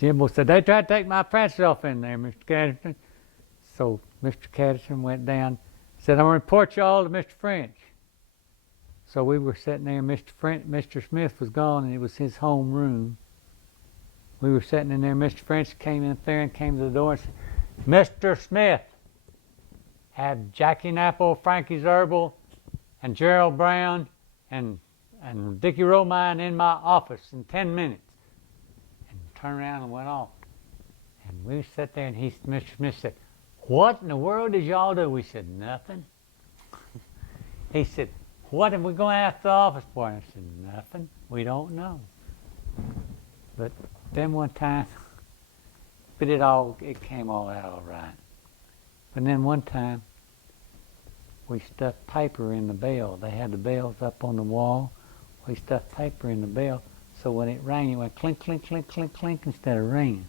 Jimbo said, "They tried to take my Francis off in there, Mr. Catterton." So Mr. Catterton went down, said, "I'm going to report you all to Mr. French." So we were sitting there, Mr. Smith was gone, and it was his home room. We were sitting in there, Mr. French came in there and came to the door and said, "Mr. Smith, have Jackie Knapple, Frankie Zerbel, and Gerald Brown, and Dickie Romine in my office in 10 minutes." And turned around and went off. And we sat there, and Mr. Smith said, "What in the world did y'all do?" We said, "Nothing." He said, "What are we going after the office for?" And I said, "Nothing. We don't know." But then one time, but it came all out all right. But then one time, we stuffed paper in the bell. They had the bells up on the wall. We stuffed paper in the bell, so when it rang, it went clink, clink, clink, clink, clink instead of ringing.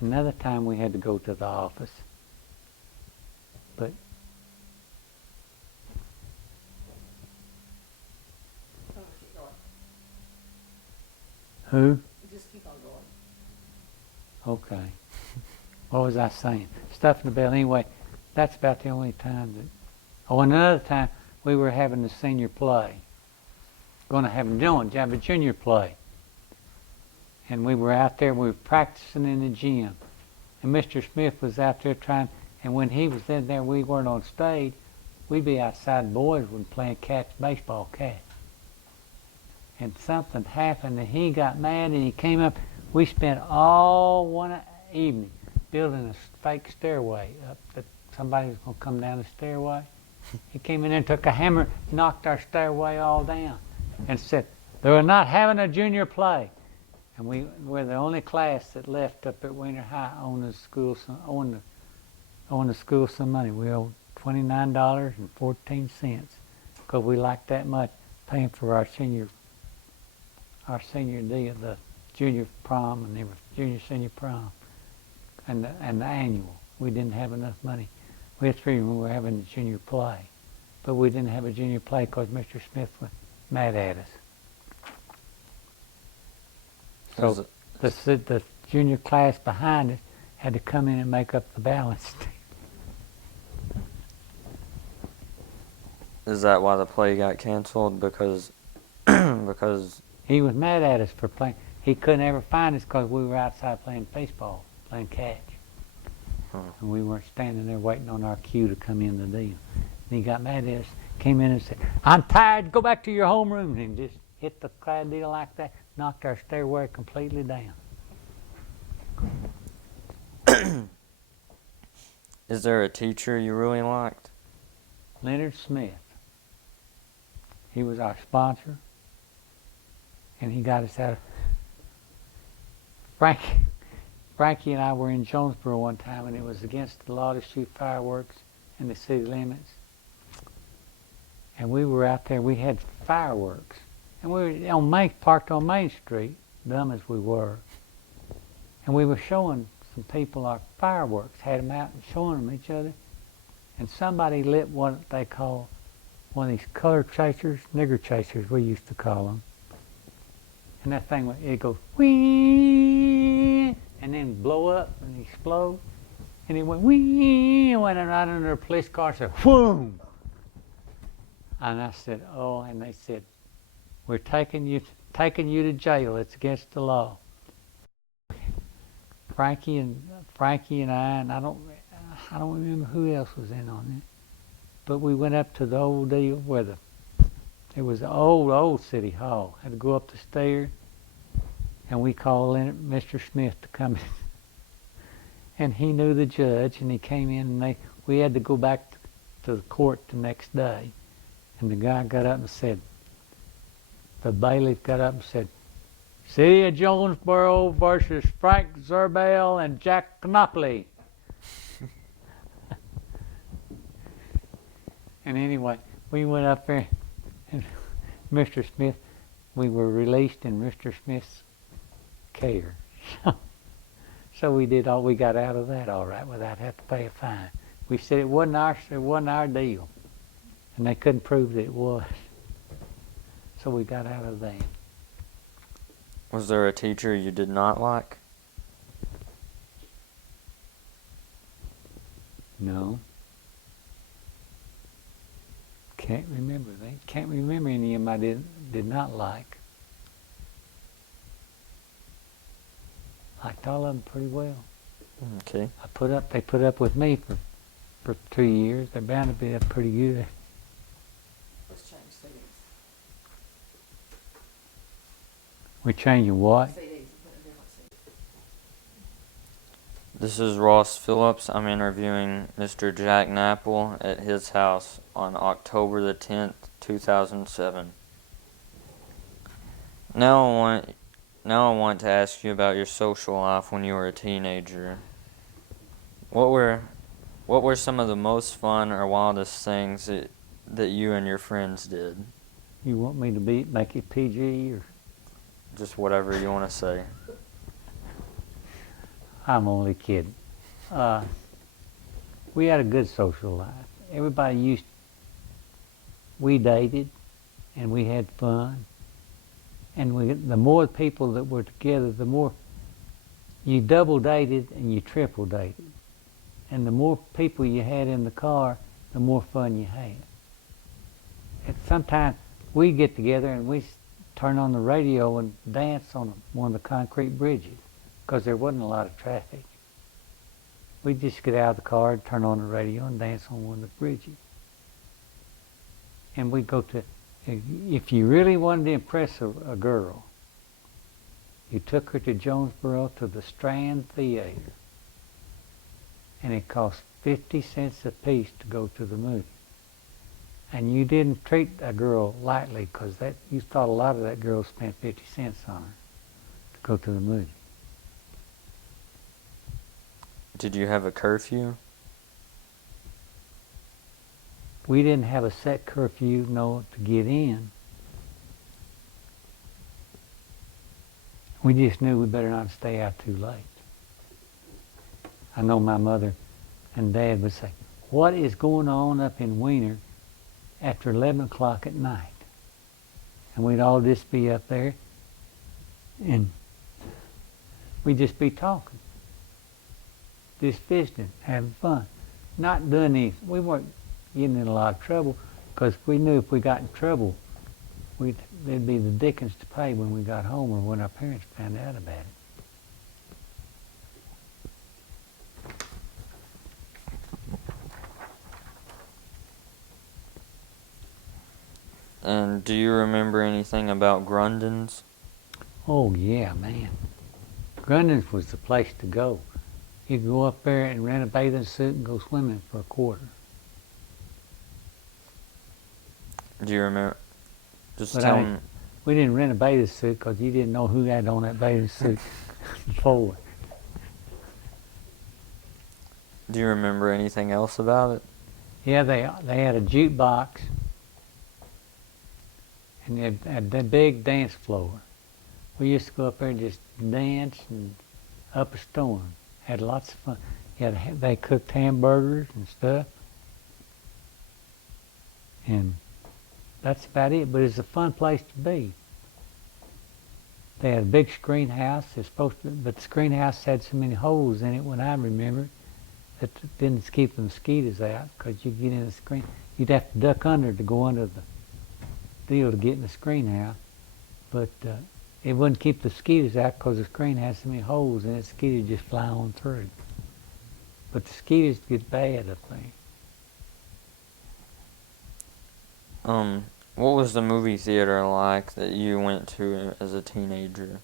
Another time we had to go to the office. But Oh, keep going. who? Just keep on going. Okay. What was I saying? Stuffing the bell. Anyway, that's about the only time that... Oh, another time we were having the senior play. Going to have a junior play. And we were out there, we were practicing in the gym. And Mr. Smith was out there trying, and when he was in there, we weren't on stage. We'd be outside, boys would playing baseball catch. And something happened, and he got mad, and he came up. We spent all one evening building a fake stairway up that somebody was going to come down the stairway. He came in there and took a hammer, knocked our stairway all down, and said, "They were not having a junior play." And we were the only class that left up at Winter High owing the school some money. We owed $29.14 because we liked that much paying for our senior deal, the junior prom and junior senior prom, and the annual. We didn't have enough money. We had three when we were having the junior play, but we didn't have a junior play because Mr. Smith was mad at us. So the junior class behind us had to come in and make up the balance. Is that why the play got canceled? Because He was mad at us for playing. He couldn't ever find us because we were outside playing baseball, playing catch. And we weren't standing there waiting on our cue to come in the deal. And he got mad at us, came in and said, "I'm tired, go back to your homeroom." And just hit the clad deal like that, knocked our stairway completely down. Is there a teacher you really liked? Leonard Smith. He was our sponsor, and he got us out of... Frankie and I were in Jonesboro one time, and it was against the law to shoot fireworks in the city limits. And we were out there, we had fireworks. And we were parked on Main Street, dumb as we were. And we were showing some people our fireworks, had them out and showing them each other. And somebody lit what they call one of these color chasers, nigger chasers we used to call them. And that thing, it goes, whee, and then blow up and explode. And it went, whee, and went right under a police car and said, whoom. And I said, oh, and they said, "We're taking you to jail. It's against the law." Frankie and I, and I don't remember who else was in on it. But we went up to the old deal where it was the old City Hall. Had to go up the stairs, and we called Mr. Smith to come in. And he knew the judge, and he came in, and we had to go back to the court the next day. And the guy got up and said, the bailiff got up and said, "City of Jonesboro versus Frank Zerbel and Jack Knapple." And anyway, we went up there, and Mr. Smith, we were released in Mr. Smith's care. So we got out of that all right without having to pay a fine. We said it wasn't our deal, and they couldn't prove that it was. So we got out of that. Was there a teacher you did not like? No. Can't remember. Can't remember any of them I did not like. Liked all of them pretty well. Okay. They put up with me for 2 years. They're bound to be up pretty good. Let's change CDs. We changing what? CDs, put a different CD. This is Ross Phillips. I'm interviewing Mr. Jack Knapple at his house on October the 10th, 2007. Now I want to ask you about your social life when you were a teenager. What were some of the most fun or wildest things that you and your friends did? You want me to make it PG or? Just whatever you want to say. I'm only kidding. We had a good social life. We dated, and we had fun. And the more people that were together, the more you double dated and you triple dated. And the more people you had in the car, the more fun you had. And sometimes we'd get together and we'd turn on the radio and dance on one of the concrete bridges because there wasn't a lot of traffic. We'd just get out of the car and turn on the radio and dance on one of the bridges. And we'd go to, if you really wanted to impress a girl, you took her to Jonesboro to the Strand Theater. And it cost 50 cents a piece to go to the movie. And you didn't treat a girl lightly because you thought a lot of that girl spent 50 cents on her to go to the movie. Did you have a curfew? We didn't have a set curfew, no, to get in. We just knew we better not stay out too late. I know my mother and Dad would say, "What is going on up in Wiener after 11 o'clock at night?" And we'd all just be up there and we'd just be talking, just visiting, having fun, not doing anything. We weren't getting in a lot of trouble because we knew if we got in trouble, there'd be the dickens to pay when we got home or when our parents found out about it. And do you remember anything about Grundon's? Oh yeah, man. Grundon's was the place to go. You could go up there and rent a bathing suit and go swimming for $0.25. Do you remember? Just But tell me. we didn't rent a bathing suit because you didn't know who had on that bathing suit before. Do you remember anything else about it? Yeah, they had a jukebox and they had that big dance floor. We used to go up there and just dance and up a storm. Had lots of fun. They cooked hamburgers and stuff. And that's about it, but it's a fun place to be. They had a big screen house. But the screen house had so many holes in it when I remember that it didn't keep the mosquitoes out because you'd get in the screen. You'd have to duck under to go under the deal to get in the screen house. But it wouldn't keep the mosquitoes out because the screen has so many holes in it, mosquitoes just fly on through. But the mosquitoes get bad, I think. What was the movie theater like that you went to as a teenager?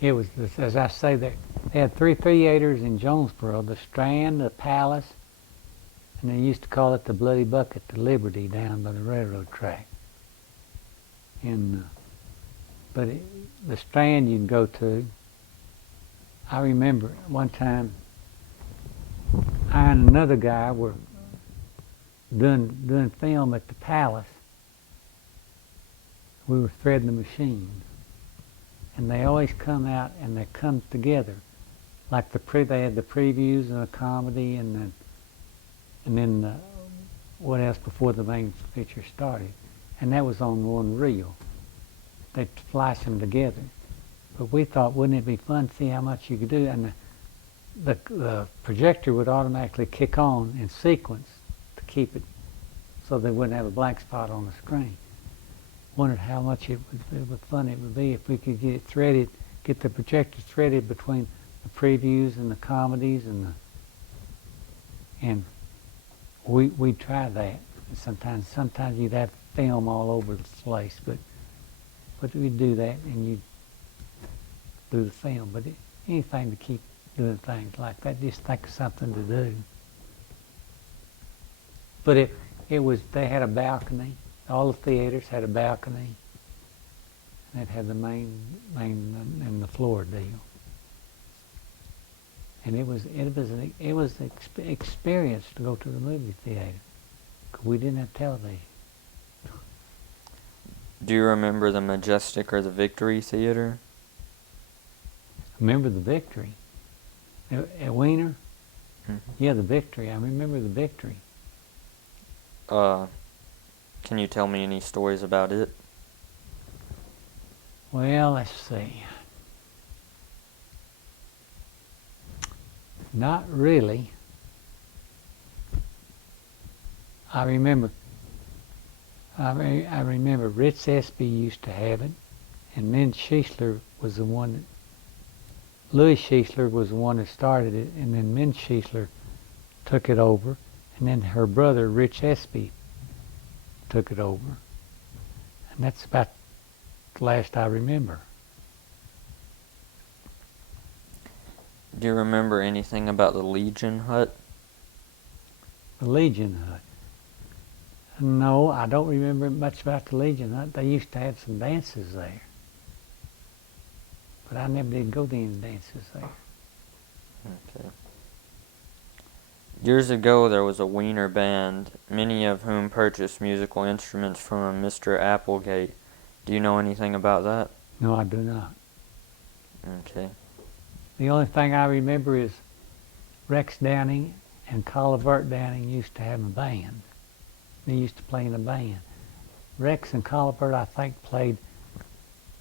It was, as I say, they had 3 theaters in Jonesboro, the Strand, the Palace, and they used to call it the Bloody Bucket, the Liberty, down by the railroad track. But the Strand you'd go to, I remember one time I and another guy were doing film at the Palace. We were threading the machine. And they always come out and they come together. Like they had the previews and a comedy and then what else before the main picture started, and that was on one reel. They'd flash them together. But we thought, wouldn't it be fun to see how much you could do? And the projector would automatically kick on in sequence to keep it so they wouldn't have a blank spot on the screen. Wondered how much it would fun it would be if we could get it threaded, get the projector threaded between the previews and the comedies and we tried that. Sometimes you'd have film all over the place, but we'd do that and you'd do the film. But anything to keep doing things like that, just think of something to do. But they had a balcony. All the theaters had a balcony. And it had the main and the floor deal. And it was an experience to go to the movie theater, 'cause we didn't have television. Do you remember the Majestic or the Victory Theater? Remember the Victory? At Wiener? Mm-hmm. Yeah, the Victory. I remember the Victory. Can you tell me any stories about it? Well, let's see. Not really. I remember Ritz Espy used to have it, and then Schiessler was the one Louis Schiessler was the one that started it, and then Min Schiessler took it over, and then her brother Rich Espy took it over. And that's about the last I remember. Do you remember anything about the Legion Hut? The Legion Hut. No, I don't remember much about the Legion Hut. They used to have some dances there. But I never did go to any dances there. Okay. Years ago, there was a Wiener band, many of whom purchased musical instruments from a Mr. Applegate. Do you know anything about that? No, I do not. Okay. The only thing I remember is Rex Downing and Colivert Downing used to have a band. They used to play in a band. Rex and Colivert, I think, played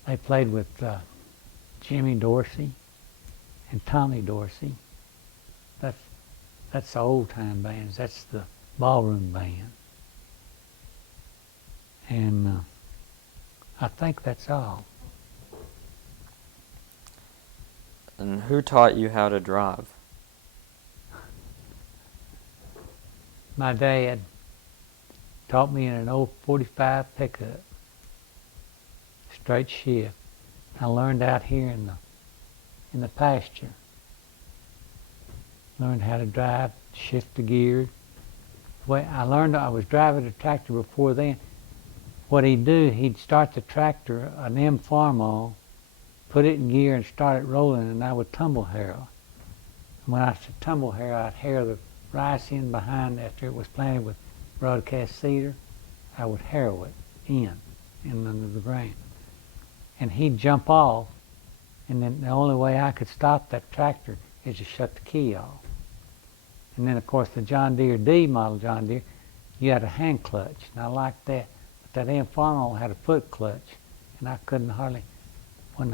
with Jimmy Dorsey and Tommy Dorsey. That's the old time bands. That's the ballroom band. And I think that's all. And who taught you how to drive? My dad taught me in an old 45 pickup, straight shift. I learned out here in the pasture. Learned how to drive, shift the gears. I was driving a tractor before then. What he'd do, he'd start the tractor, an M Farmall, put it in gear and start it rolling, and I would tumble harrow. And when I said tumble harrow, I'd harrow the rice in behind after it was planted with broadcast cedar. I would harrow it in under the ground. And he'd jump off, and then the only way I could stop that tractor is to shut the key off. And then, of course, the John Deere D model John Deere, you had a hand clutch, and I liked that. But that M Farmall had a foot clutch, and I couldn't hardly, when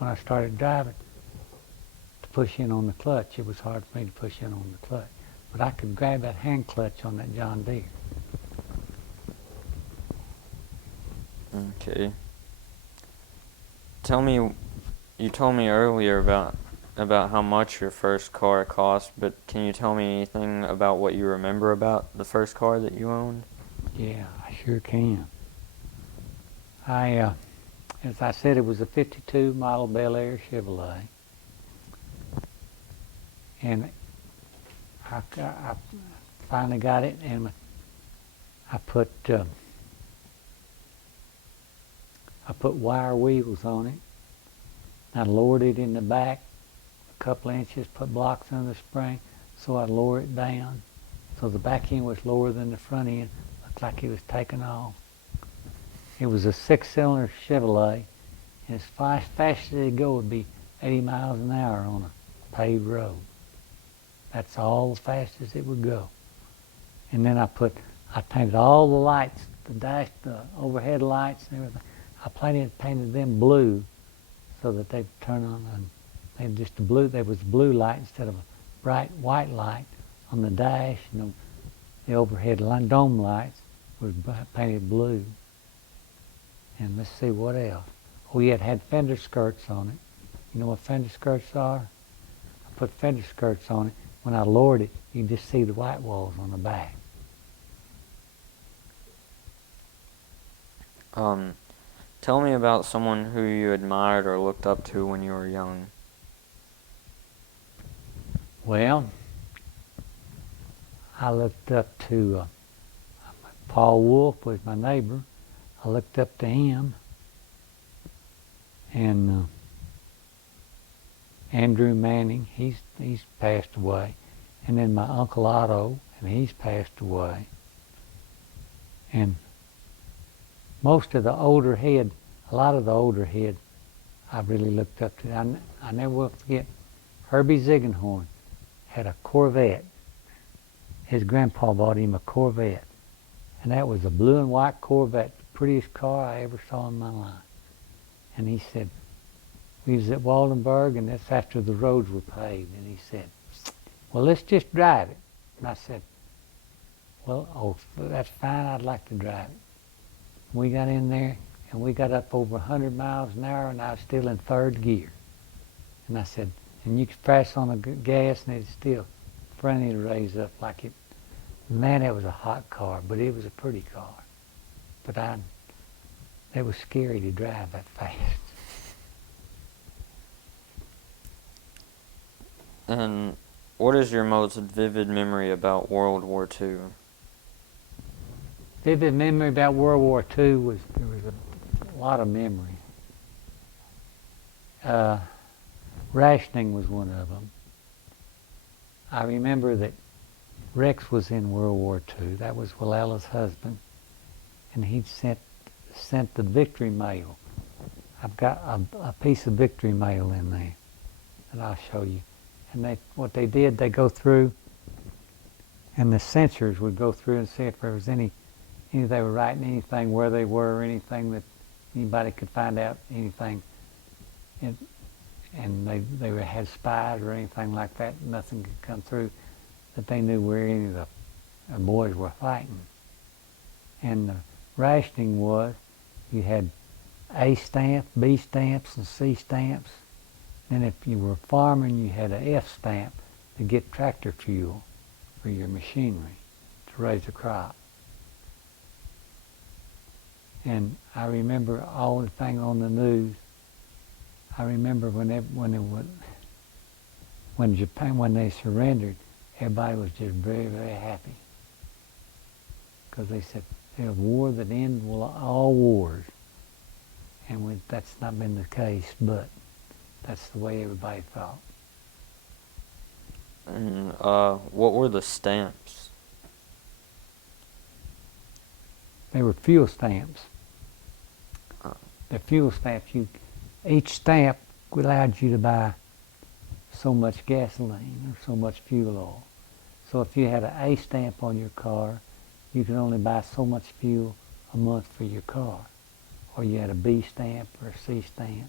I started driving, to push in on the clutch. It was hard for me to push in on the clutch. But I could grab that hand clutch on that John Deere. Okay. You told me earlier about how much your first car cost, but can you tell me anything about what you remember about the first car that you owned? Yeah, I sure can. As I said, it was a 52 model Bel Air Chevrolet. And I finally got it, and I put wire wheels on it. I lowered it in the back a couple inches, put blocks under the spring, so I'd lower it down. So the back end was lower than the front end. Looked like it was taking off. It was a 6-cylinder Chevrolet, and as fast as it'd go would be 80 miles an hour on a paved road. That's all as fast as it would go. And then I put I painted all the lights, the overhead lights and everything. I painted them blue so that they'd turn on and they just a blue. There was a blue light instead of a bright white light on the dash, and the overhead dome lights was painted blue. And let's see what else. Oh, yeah, it had fender skirts on it. You know what fender skirts are? I put fender skirts on it. When I lowered it, you could just see the white walls on the back. Tell me about someone who you admired or looked up to when you were young. Well, I looked up to Paul Wolf was my neighbor. I looked up to him. And Andrew Manning, he's passed away. And then my Uncle Otto, and he's passed away. And most of the older head, a lot of the older head, I really looked up to. I never will forget, Herbie Ziegenhorn had a Corvette. His grandpa bought him a Corvette. And that was a blue and white Corvette, the prettiest car I ever saw in my life. And he said, we was at Waldenburg, and that's after the roads were paved. And he said, well, let's just drive it. And I said, well, that's fine, I'd like to drive it. We got in there, and we got up over 100 miles an hour, and I was still in third gear. And I said, and you could press on the gas, and it'd still, front end would raise up like it. Man, it was a hot car, but it was a pretty car. But it was scary to drive that fast. And what is your most vivid memory about World War II? Vivid memory about World War II was there was a lot of memory. Rationing was one of them. I remember that Rex was in World War II. That was Willalla's husband, and he'd sent the victory mail. I've got a piece of victory mail in there that I'll show you. And what they did, they go through, and the censors would go through and see if there was any they were writing anything where they were, anything that anybody could find out, anything. And they had spies or anything like that. Nothing could come through that they knew where any of the boys were fighting. And the rationing was, you had A stamp, B stamps, and C stamps. And if you were farming, you had an F stamp to get tractor fuel for your machinery to raise the crop. And I remember all the thing on the news. I remember when Japan, when they surrendered, everybody was just very, very happy. Because they said, there's a war that ends all wars. And that's not been the case, but that's the way everybody thought. And what were the stamps? They were fuel stamps. The fuel stamps, each stamp allowed you to buy so much gasoline or so much fuel oil. So if you had an A stamp on your car, you could only buy so much fuel a month for your car. Or you had a B stamp or a C stamp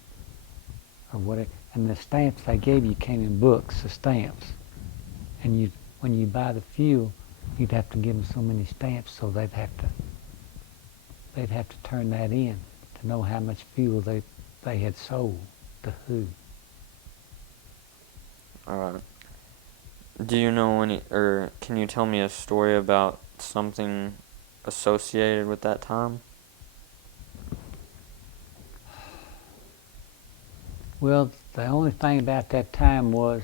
or whatever. And the stamps they gave you came in books of stamps. And when you buy the fuel, you'd have to give them so many stamps, so they'd have to turn that in to know how much fuel they had sold to who. All right. Do you know or can you tell me a story about something associated with that time? Well, the only thing about that time was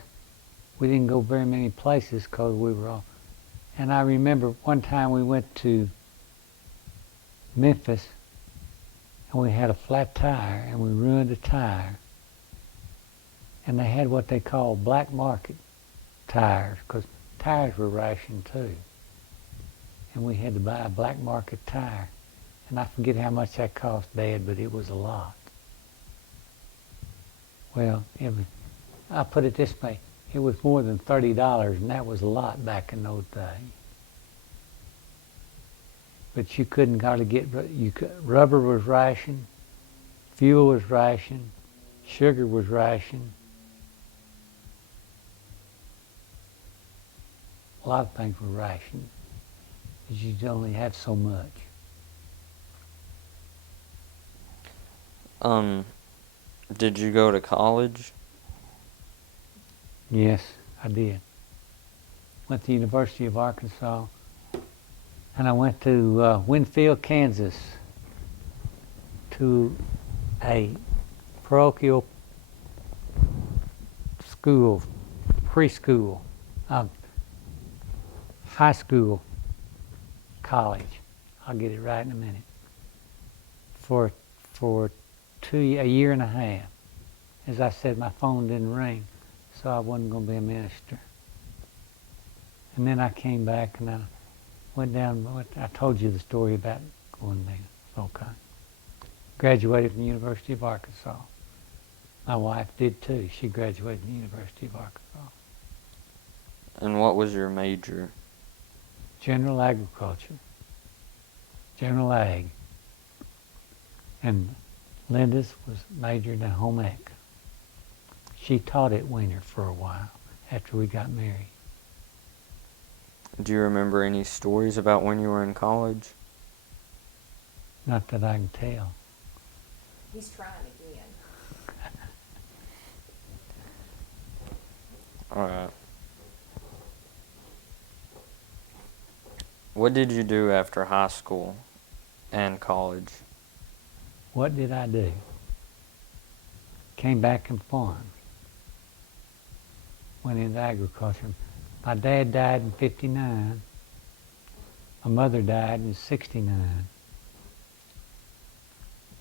we didn't go very many places because we were all. And I remember one time we went to Memphis and we had a flat tire and we ruined a tire. And they had what they call black market tires, because tires were rationed too. And we had to buy a black market tire. And I forget how much that cost, Dad, but it was a lot. Well, I'll put it this way, it was more than $30, and that was a lot back in those days. but you couldn't hardly get, rubber was rationed, fuel was rationed, sugar was rationed. A lot of things were rationed, because you only have so much. Did you go to college? Yes, I did. Went to the University of Arkansas, and I went to Winfield, Kansas, to a parochial school, preschool, high school, college. I'll get it right in a minute. For a year and a half. As I said, my phone didn't ring, so I wasn't going to be a minister. And then I came back and I went down. I told you the story about going there. Okay. Graduated from the University of Arkansas. My wife did too. She graduated from the University of Arkansas. And what was your major? General agriculture. General ag. And Linda's was majored in home ec. She taught at Wiener for a while after we got married. Do you remember any stories about when you were in college? Not that I can tell. He's trying again. Alright. What did you do after high school and college? What did I do? Came back and farmed. Went into agriculture. My dad died in '59. My mother died in '69.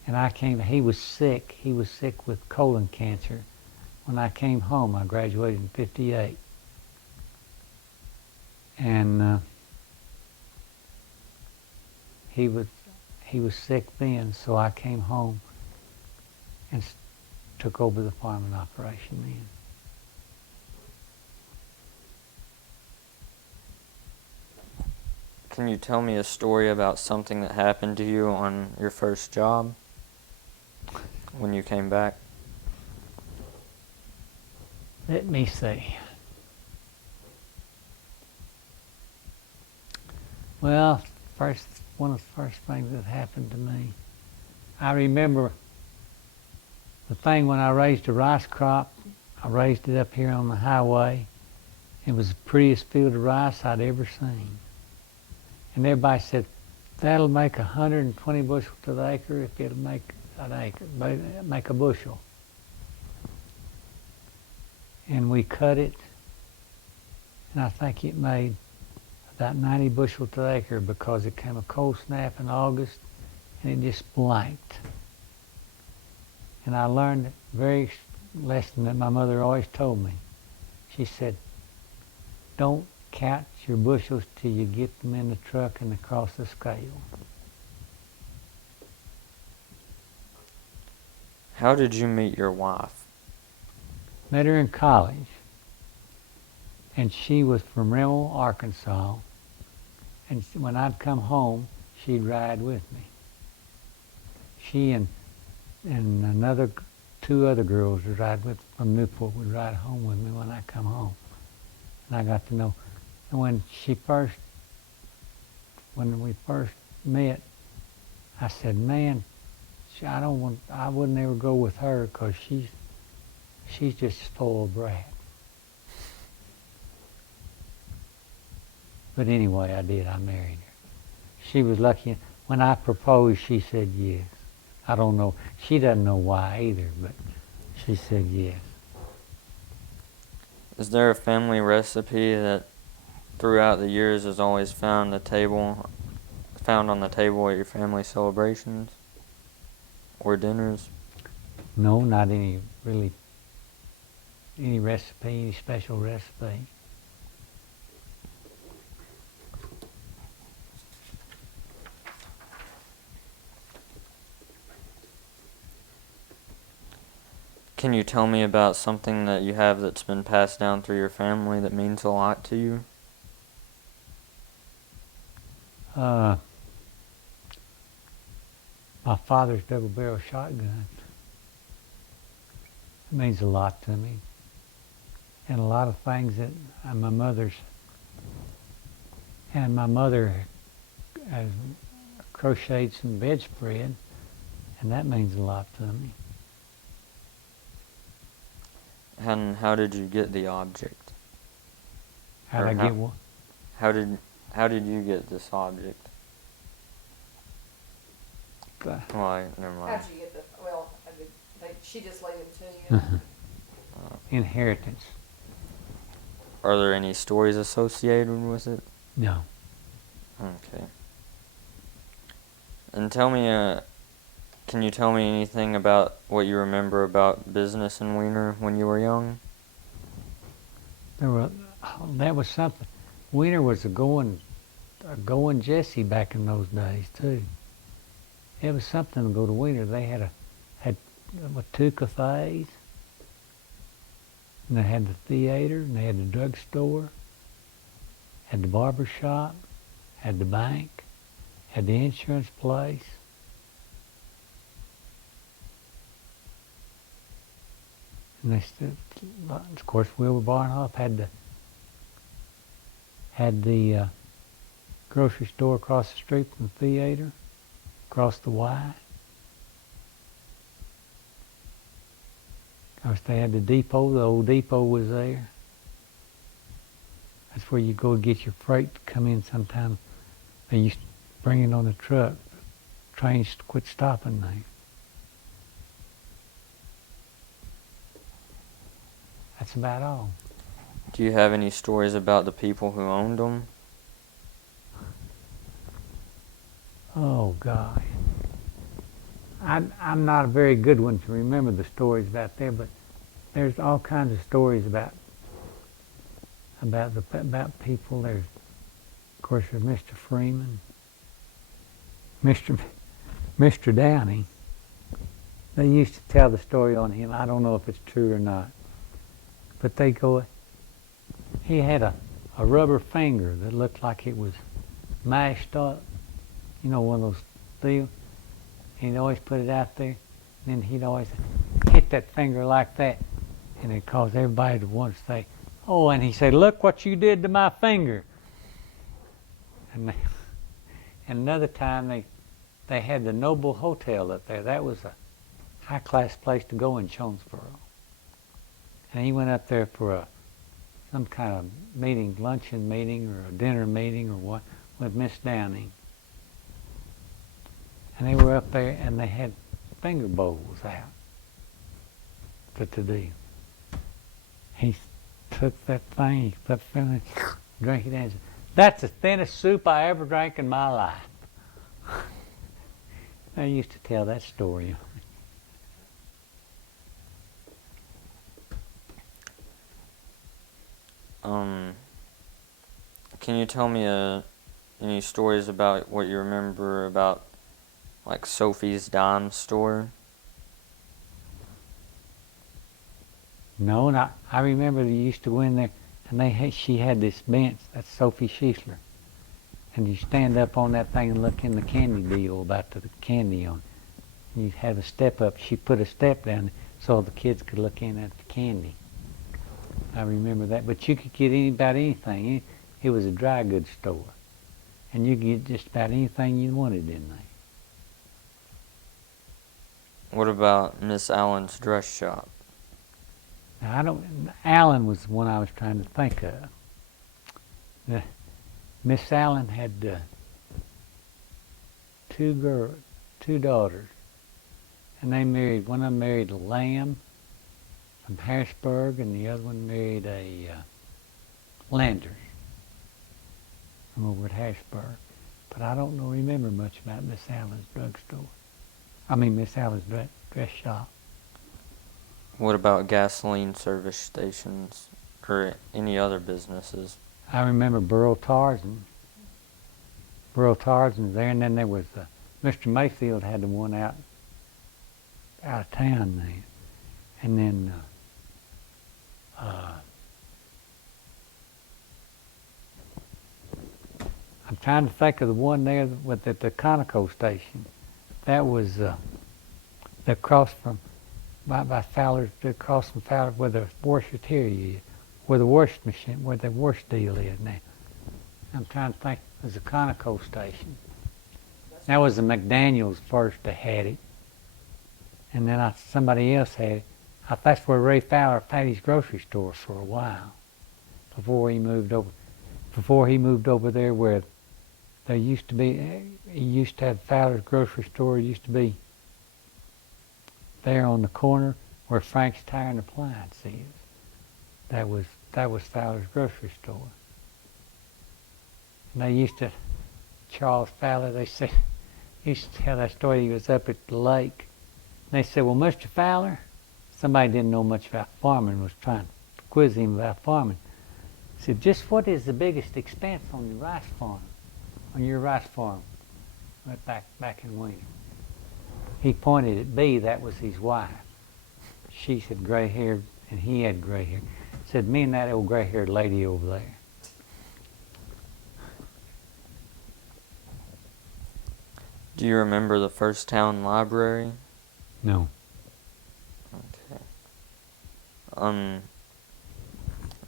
And he was sick. He was sick with colon cancer. When I came home, I graduated in '58. And he was sick then, so I came home and took over the farming operation then. Can you tell me a story about something that happened to you on your first job when you came back? Let me see. Well, one of the first things that happened to me, I remember the thing when I raised a rice crop. I raised it up here on the highway. It was the prettiest field of rice I'd ever seen. And everybody said, that'll make 120 bushels to the acre if it'll make an acre, make a bushel. And we cut it, and I think it made about 90 bushels to the acre because it came a cold snap in August, and it just blanked. And I learned a very lesson that my mother always told me. She said, don't count your bushels till you get them in the truck and across the scale. How did you meet your wife? Met her in college, and she was from Rimmel, Arkansas, and when I'd come home, she'd ride with me. She and two other girls would ride from Newport would ride home with me when I come home. And I got to know. And when we first met, I said, man, I wouldn't ever go with her because she's just a spoiled brat. But anyway, I did. I married her. She was lucky. When I proposed, she said yes. I don't know. She doesn't know why either, but she said yes. Is there a family recipe that throughout the years is always found on the table at your family celebrations or dinners? No, not any recipe, any special recipe. Can you tell me about something that you have that's been passed down through your family that means a lot to you? my father's double barrel shotgun. It means a lot to me. And a lot of things that my mother's, and my mother has crocheted some bedspread, and that means a lot to me. And how did you get the object? How'd Or I how- get one? How did you get this object? Well, never mind. How'd you get the, well, she just laid them to you. Inheritance. Are there any stories associated with it? No. Okay. And tell me, can you tell me anything about what you remember about business in Wiener when you were young? That was something. Wiener was a going Jesse back in those days too. It was something to go to Wiener. They had two cafes, and they had the theater, and they had the drugstore, had the barber shop, had the bank, had the insurance place. And they still, of course, Wilbur Barnhoff had the grocery store across the street from the theater, across the Y. Of course, they had the depot. The old depot was there. That's where you go get your freight to come in sometime. They used to bring it on the truck. Trains quit stopping there. That's about all. Do you have any stories about the people who owned them? Oh, God. I'm not a very good one to remember the stories about there, but there's all kinds of stories about people. There's, of course, there's Mr. Freeman, Mr. Downey. They used to tell the story on him. I don't know if it's true or not, but he had a rubber finger that looked like it was mashed up. You know, one of those deals. He'd always put it out there, and then he'd always hit that finger like that, and it caused everybody to want to say, "Oh," and he said, "Look what you did to my finger." And another time they had the Noble Hotel up there. That was a high-class place to go in Jonesboro. And he went up there for some kind of meeting, luncheon meeting or a dinner meeting or what, with Miss Downing. And they were up there and they had finger bowls out to do. He took that thing, he put the finger, drank it and said, "That's the thinnest soup I ever drank in my life." I used to tell that story. Can you tell me any stories about what you remember about, like, Sophie's Dime store? No, and I remember they used to go in there, and she had this bench. That's Sophie Schiessler, and you stand up on that thing and look in the candy deal about the candy on it. You have a step up. She put a step down so the kids could look in at the candy. I remember that. But you could get about anything. It was a dry goods store, and you could get just about anything you wanted in there. What about Miss Allen's dress shop? Now, Allen was the one I was trying to think of. Miss Allen had two daughters, and they married. One of them married a Lamb from Harrisburg, and the other one married a Landers from over at Harrisburg. But I don't remember much about Miss Allen's drugstore. Miss Allen's dress shop. What about gasoline service stations or any other businesses? I remember Burl Tarzan. Burl Tarzan's there, and then there was Mr. Mayfield had the one out of town there, and then I'm trying to think of the one there at the Conoco station. that was across from by Fowler's, across from Fowler where the washateria is, where the wash machine, where the wash deal is now. I'm trying to think. It was a Conoco station. That was the McDaniels first that had it, and then somebody else had it. That's where Ray Fowler had his grocery store for a while, before he moved over. Before he moved over there, where there used to be, he used to have Fowler's grocery store. It used to be there on the corner where Frank's Tire and Appliance is. That was Fowler's grocery store. And they used to, Charles Fowler, they said, used to tell that story. He was up at the lake. And they said, well, Mr. Fowler, somebody didn't know much about farming, was trying to quiz him about farming. He said, just what is the biggest expense on your rice farm? On your rice farm, right back in Wiener. He pointed at B, that was his wife. She said gray hair, and he had gray hair. Said, me and that old gray haired lady over there. Do you remember the first town library? No. Okay.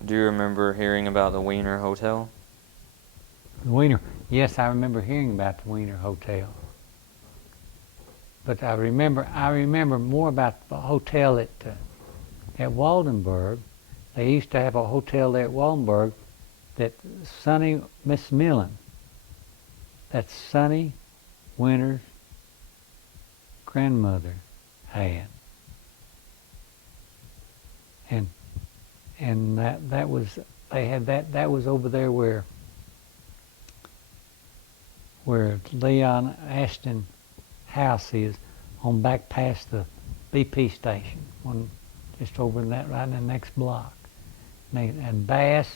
Do you remember hearing about the Wiener Hotel? The Wiener, yes, I remember hearing about the Wiener Hotel. But I remember more about the hotel at Waldenburg. They used to have a hotel there at Waldenburg that Sonny, Miss Millen, that's Sonny Winter's grandmother had. And that was, they had that was over there where Leon Ashton house is, on back past the BP station, just over in that, right in the next block. And Bass,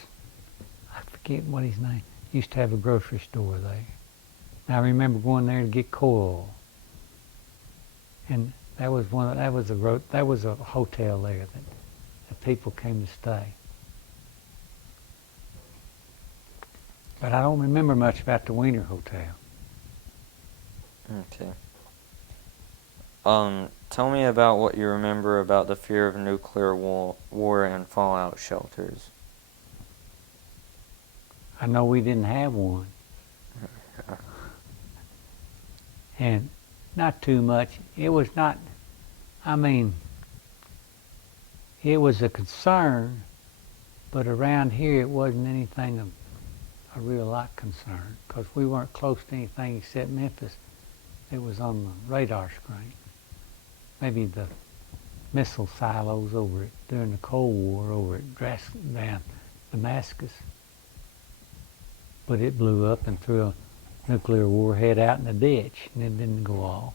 I forget what his name, used to have a grocery store there. And I remember going there to get coal. And that was a hotel there that people came to stay. But I don't remember much about the Wiener Hotel. Okay. Tell me about what you remember about the fear of nuclear war and fallout shelters. I know we didn't have one. And not too much. It was not, it was a concern, but around here it wasn't anything of a real lot concern, because we weren't close to anything except Memphis. It was on the radar screen. Maybe the missile silos over it during the Cold War over at down Damascus. But it blew up and threw a nuclear warhead out in the ditch, and it didn't go off.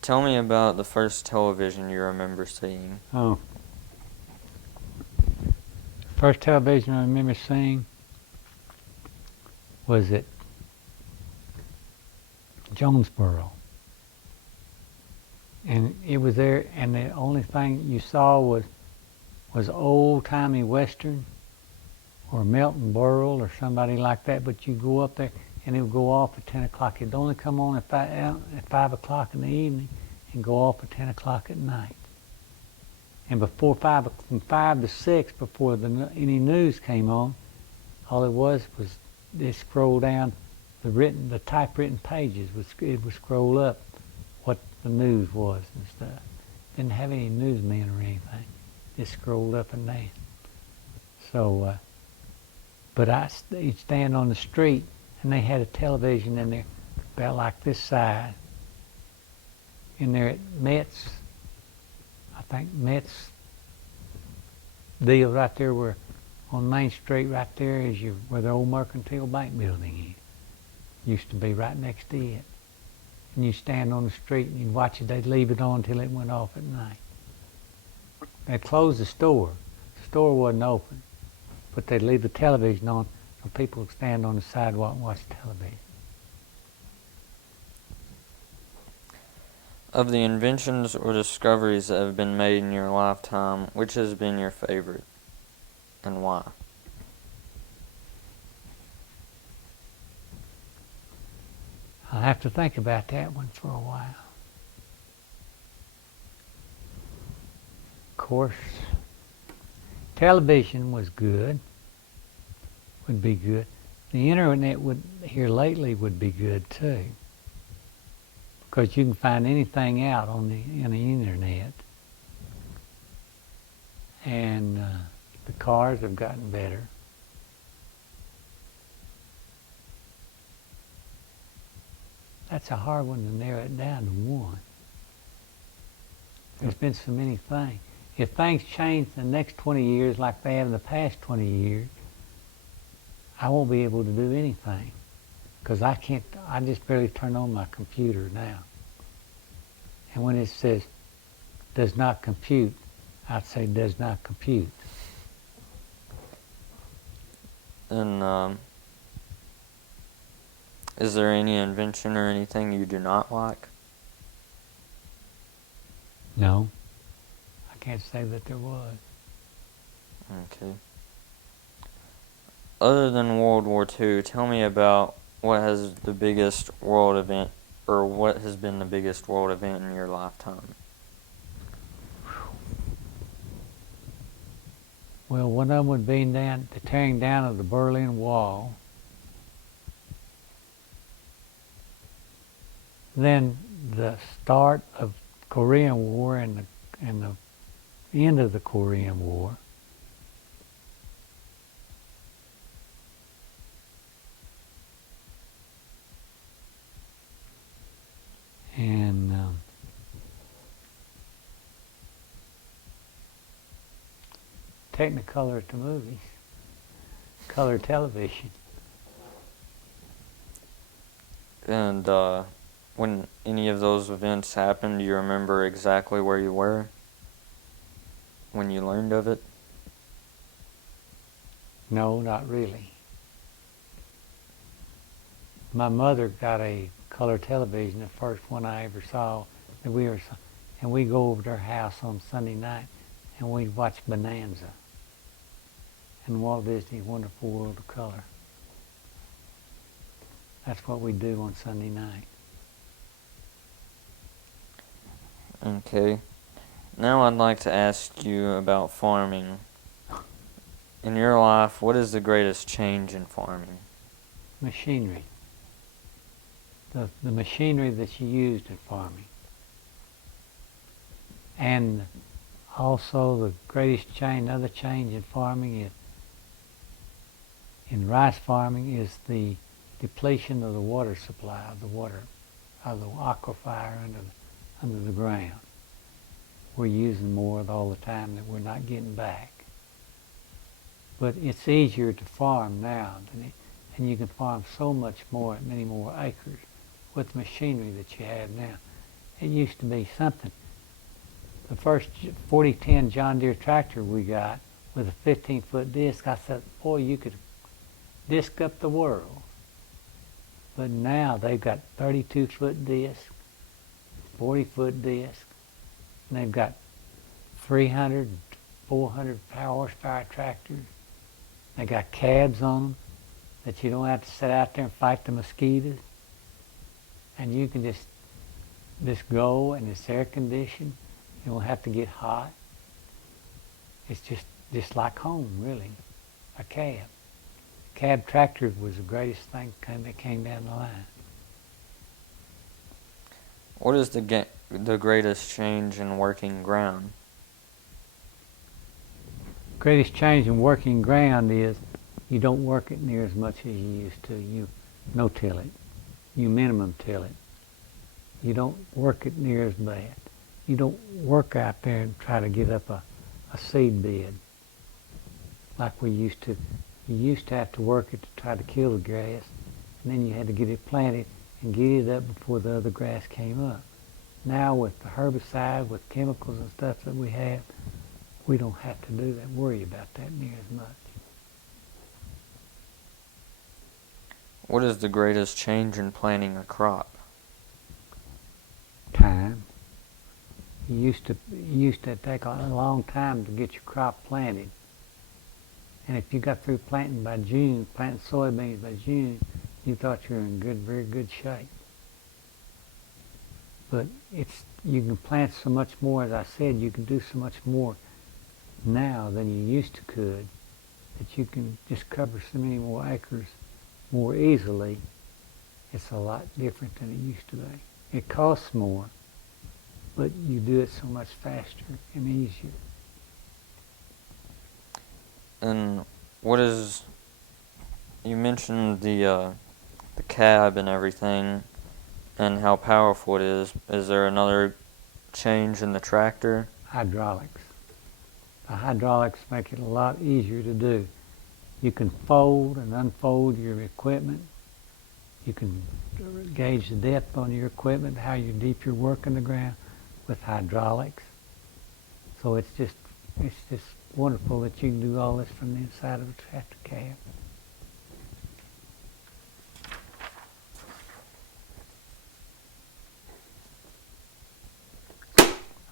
Tell me about the first television you remember seeing. Oh. First television I remember seeing was at Jonesboro. And it was there, and the only thing you saw was old-timey Western or Milton Berle or somebody like that, but you go up there and it would go off at 10 o'clock. It'd only come on at 5 o'clock in the evening and go off at 10 o'clock at night. And before from 5 to 6, before any news came on, all it was they scroll down the typewritten pages. It would scroll up what the news was and stuff. Didn't have any newsmen or anything. Just scrolled up and down. So, but you'd stand on the street, and they had a television in there about like this size. In there at Met's, I think Met's deal right there where on Main Street right there is where the old Mercantile Bank building is. Used to be right next to it. And you stand on the street and you watch it. They'd leave it on until it went off at night. They'd close the store. The store wasn't open. But they'd leave the television on so people would stand on the sidewalk and watch television. Of the inventions or discoveries that have been made in your lifetime, which has been your favorite and why? I'll have to think about that one for a while. Of course, television was good, would be good. The internet would here lately would be good too, because you can find anything out on the internet, and the cars have gotten better. That's a hard one to narrow it down to one. There's been so many things. If things change in the next 20 years like they have in the past 20 years, I won't be able to do anything, because I just barely turn on my computer now. And when it says does not compute, I'd say does not compute. And is there any invention or anything you do not like? No, I can't say that there was. Okay. Other than World War II, tell me about what has the biggest world event, or what has been the biggest world event in your lifetime? Well, one of them would be the tearing down of the Berlin Wall. Then the start of Korean War and the end of the Korean War. And Technicolor to movies, color television. And when any of those events happened, do you remember exactly where you were when you learned of it? No, not really. My mother got a color television, the first one I ever saw. And we go over to her house on Sunday night, and we'd watch Bonanza and Walt Disney's Wonderful World of Color. That's what we do on Sunday night. Okay. Now I'd like to ask you about farming. In your life, what is the greatest change in farming? Machinery. The machinery that's used in farming. And also the greatest change, another change in farming is, in rice farming, is the depletion of the water supply, of the aquifer under the ground. We're using more all the time that we're not getting back. But it's easier to farm now, and you can farm so much more, many more acres with the machinery that you have now. It used to be something. The first 4010 John Deere tractor we got with a 15-foot disc, I said, boy, you could disc up the world. But now they've got 32-foot disc, 40-foot disc, and they've got 300, 400 horsepower tractors. They got cabs on them that you don't have to sit out there and fight the mosquitoes. And you can just go, and it's air conditioned. You don't have to get hot. It's just like home, really, a cab. Cab tractor was the greatest thing that came down the line. What is the greatest change in working ground? Greatest change in working ground is you don't work it near as much as you used to. You no-till it. You minimum till it. You don't work it near as bad. You don't work out there and try to get up a seed bed like we used to. You used to have to work it to try to kill the grass, and then you had to get it planted and get it up before the other grass came up. Now with the herbicide, with chemicals and stuff that we have, we don't have to do that, worry about that near as much. What is the greatest change in planting a crop? Time. It used to take a long time to get your crop planted. And if you got through planting by June, planting soybeans by June, you thought you were in very good shape. but you can plant so much more. As I said, you can do so much more now than you used to could, that you can just cover so many more acres more easily. It's a lot different than it used to be. It costs more, but you do it so much faster and easier. And what is, you mentioned the cab and everything and how powerful it is. Is there another change in the tractor? Hydraulics. The hydraulics make it a lot easier to do. You can fold and unfold your equipment. You can gauge the depth on your equipment, how deep you're working the ground with hydraulics. So it's just wonderful that you can do all this from the inside of a tractor cab.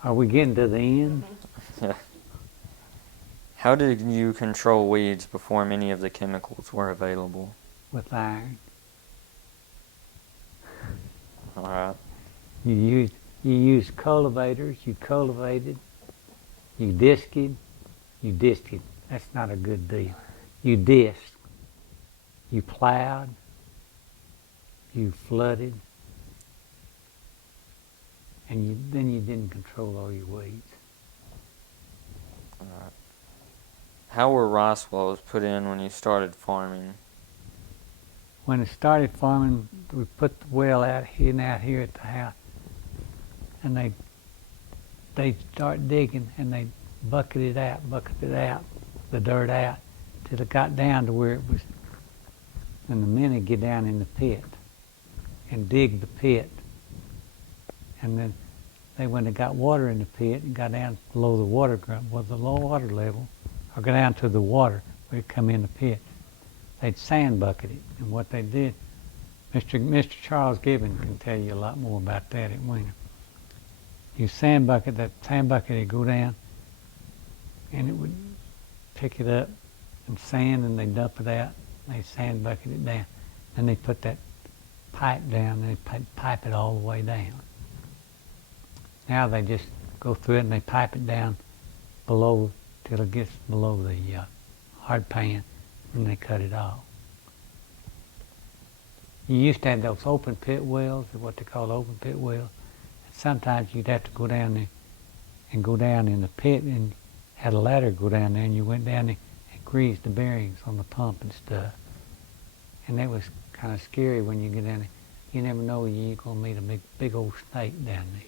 Are we getting to the end? Yeah. How did you control weeds before many of the chemicals were available? With iron. All right. You used cultivators, you cultivated, you disked. That's not a good deal. You disked, you plowed, you flooded, and then you didn't control all your weeds. All right. How were rice wells put in when you started farming? When I started farming, we put the well out here at the house, and they start digging, and they bucketed out the dirt out till it got down to where it was. And the men would get down in the pit and dig the pit, and then when they got water in the pit and got down below the water level, or go down to the water where it come in the pit, they'd sand bucket it. And what they did, Mr. Charles Gibbon can tell you a lot more about that at winter. You sand bucket, that sand bucket would go down, and it would pick it up and sand, and they dump it out, and they sand bucket it down. And they put that pipe down, and they pipe it all the way down. Now they just go through it and they pipe it down below till it gets below the hard pan, and they cut it off. You used to have those open pit wells, what they call open pit wells. Sometimes you'd have to go down there and go down in the pit and had a ladder go down there, and you went down there and greased the bearings on the pump and stuff. And that was kind of scary when you get down there. You never know you're going to meet a big old snake down there.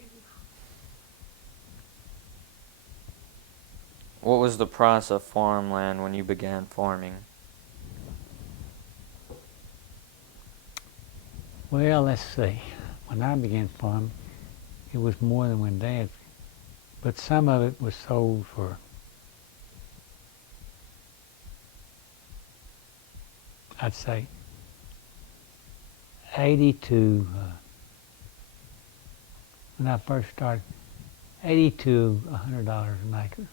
What was the price of farmland when you began farming? Well, let's see. When I began farming, it was more than when Dad, but some of it was sold for, I'd say, 80 to, when I first started, 80 to $100 an acre.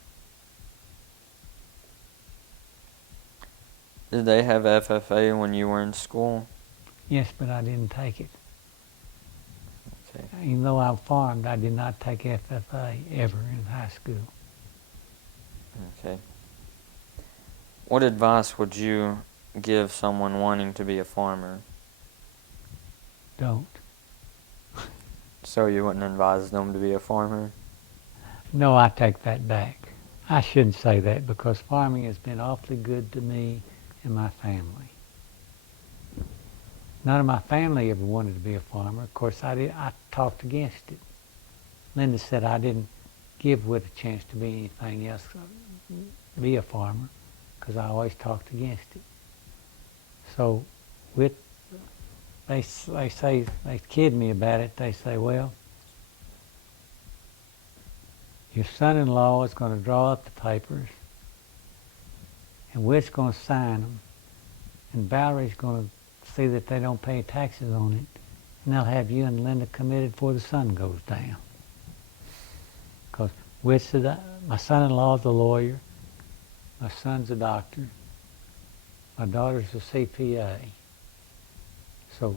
Did they have FFA when you were in school? Yes, but I didn't take it. Okay. Even though I farmed, I did not take FFA ever in high school. Okay. What advice would you give someone wanting to be a farmer? Don't. So you wouldn't advise them to be a farmer? No, I take that back. I shouldn't say that because farming has been awfully good to me and my family. None of my family ever wanted to be a farmer. Of course, I talked against it. Linda said I didn't give Whit a chance to be anything else, be a farmer, because I always talked against it. So, Whit, they say, they kid me about it. They say, well, your son-in-law is going to draw up the papers, and Whit's going to sign them, and Valerie's going to see that they don't pay taxes on it, and they'll have you and Linda committed before the sun goes down. Because my son-in-law's a lawyer, my son's a doctor, my daughter's a CPA, so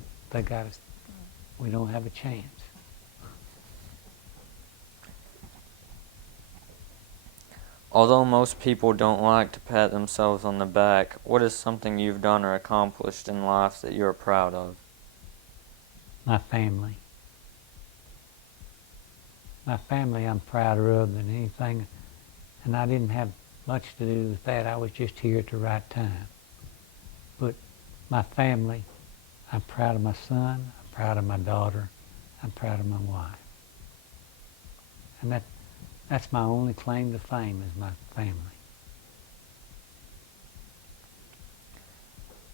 we don't have a chance. Although most people don't like to pat themselves on the back, what is something you've done or accomplished in life that you're proud of? My family. My family I'm prouder of than anything, and I didn't have much to do with that. I was just here at the right time. But my family, I'm proud of my son, I'm proud of my daughter, I'm proud of my wife. And that's my only claim to fame is my family.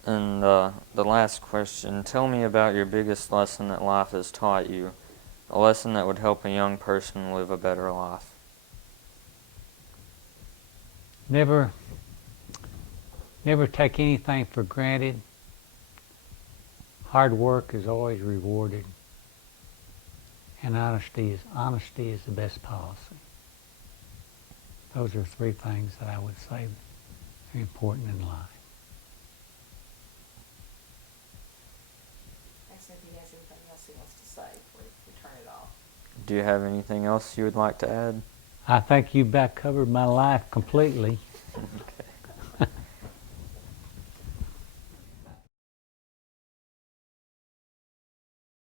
And the last question, tell me about your biggest lesson that life has taught you, a lesson that would help a young person live a better life. Never take anything for granted. Hard work is always rewarded. And honesty is the best policy. Those are three things that I would say are important in life. Ask if he has anything else he wants to say before we turn it off. Do you have anything else you would like to add? I think you've about covered my life completely. Okay.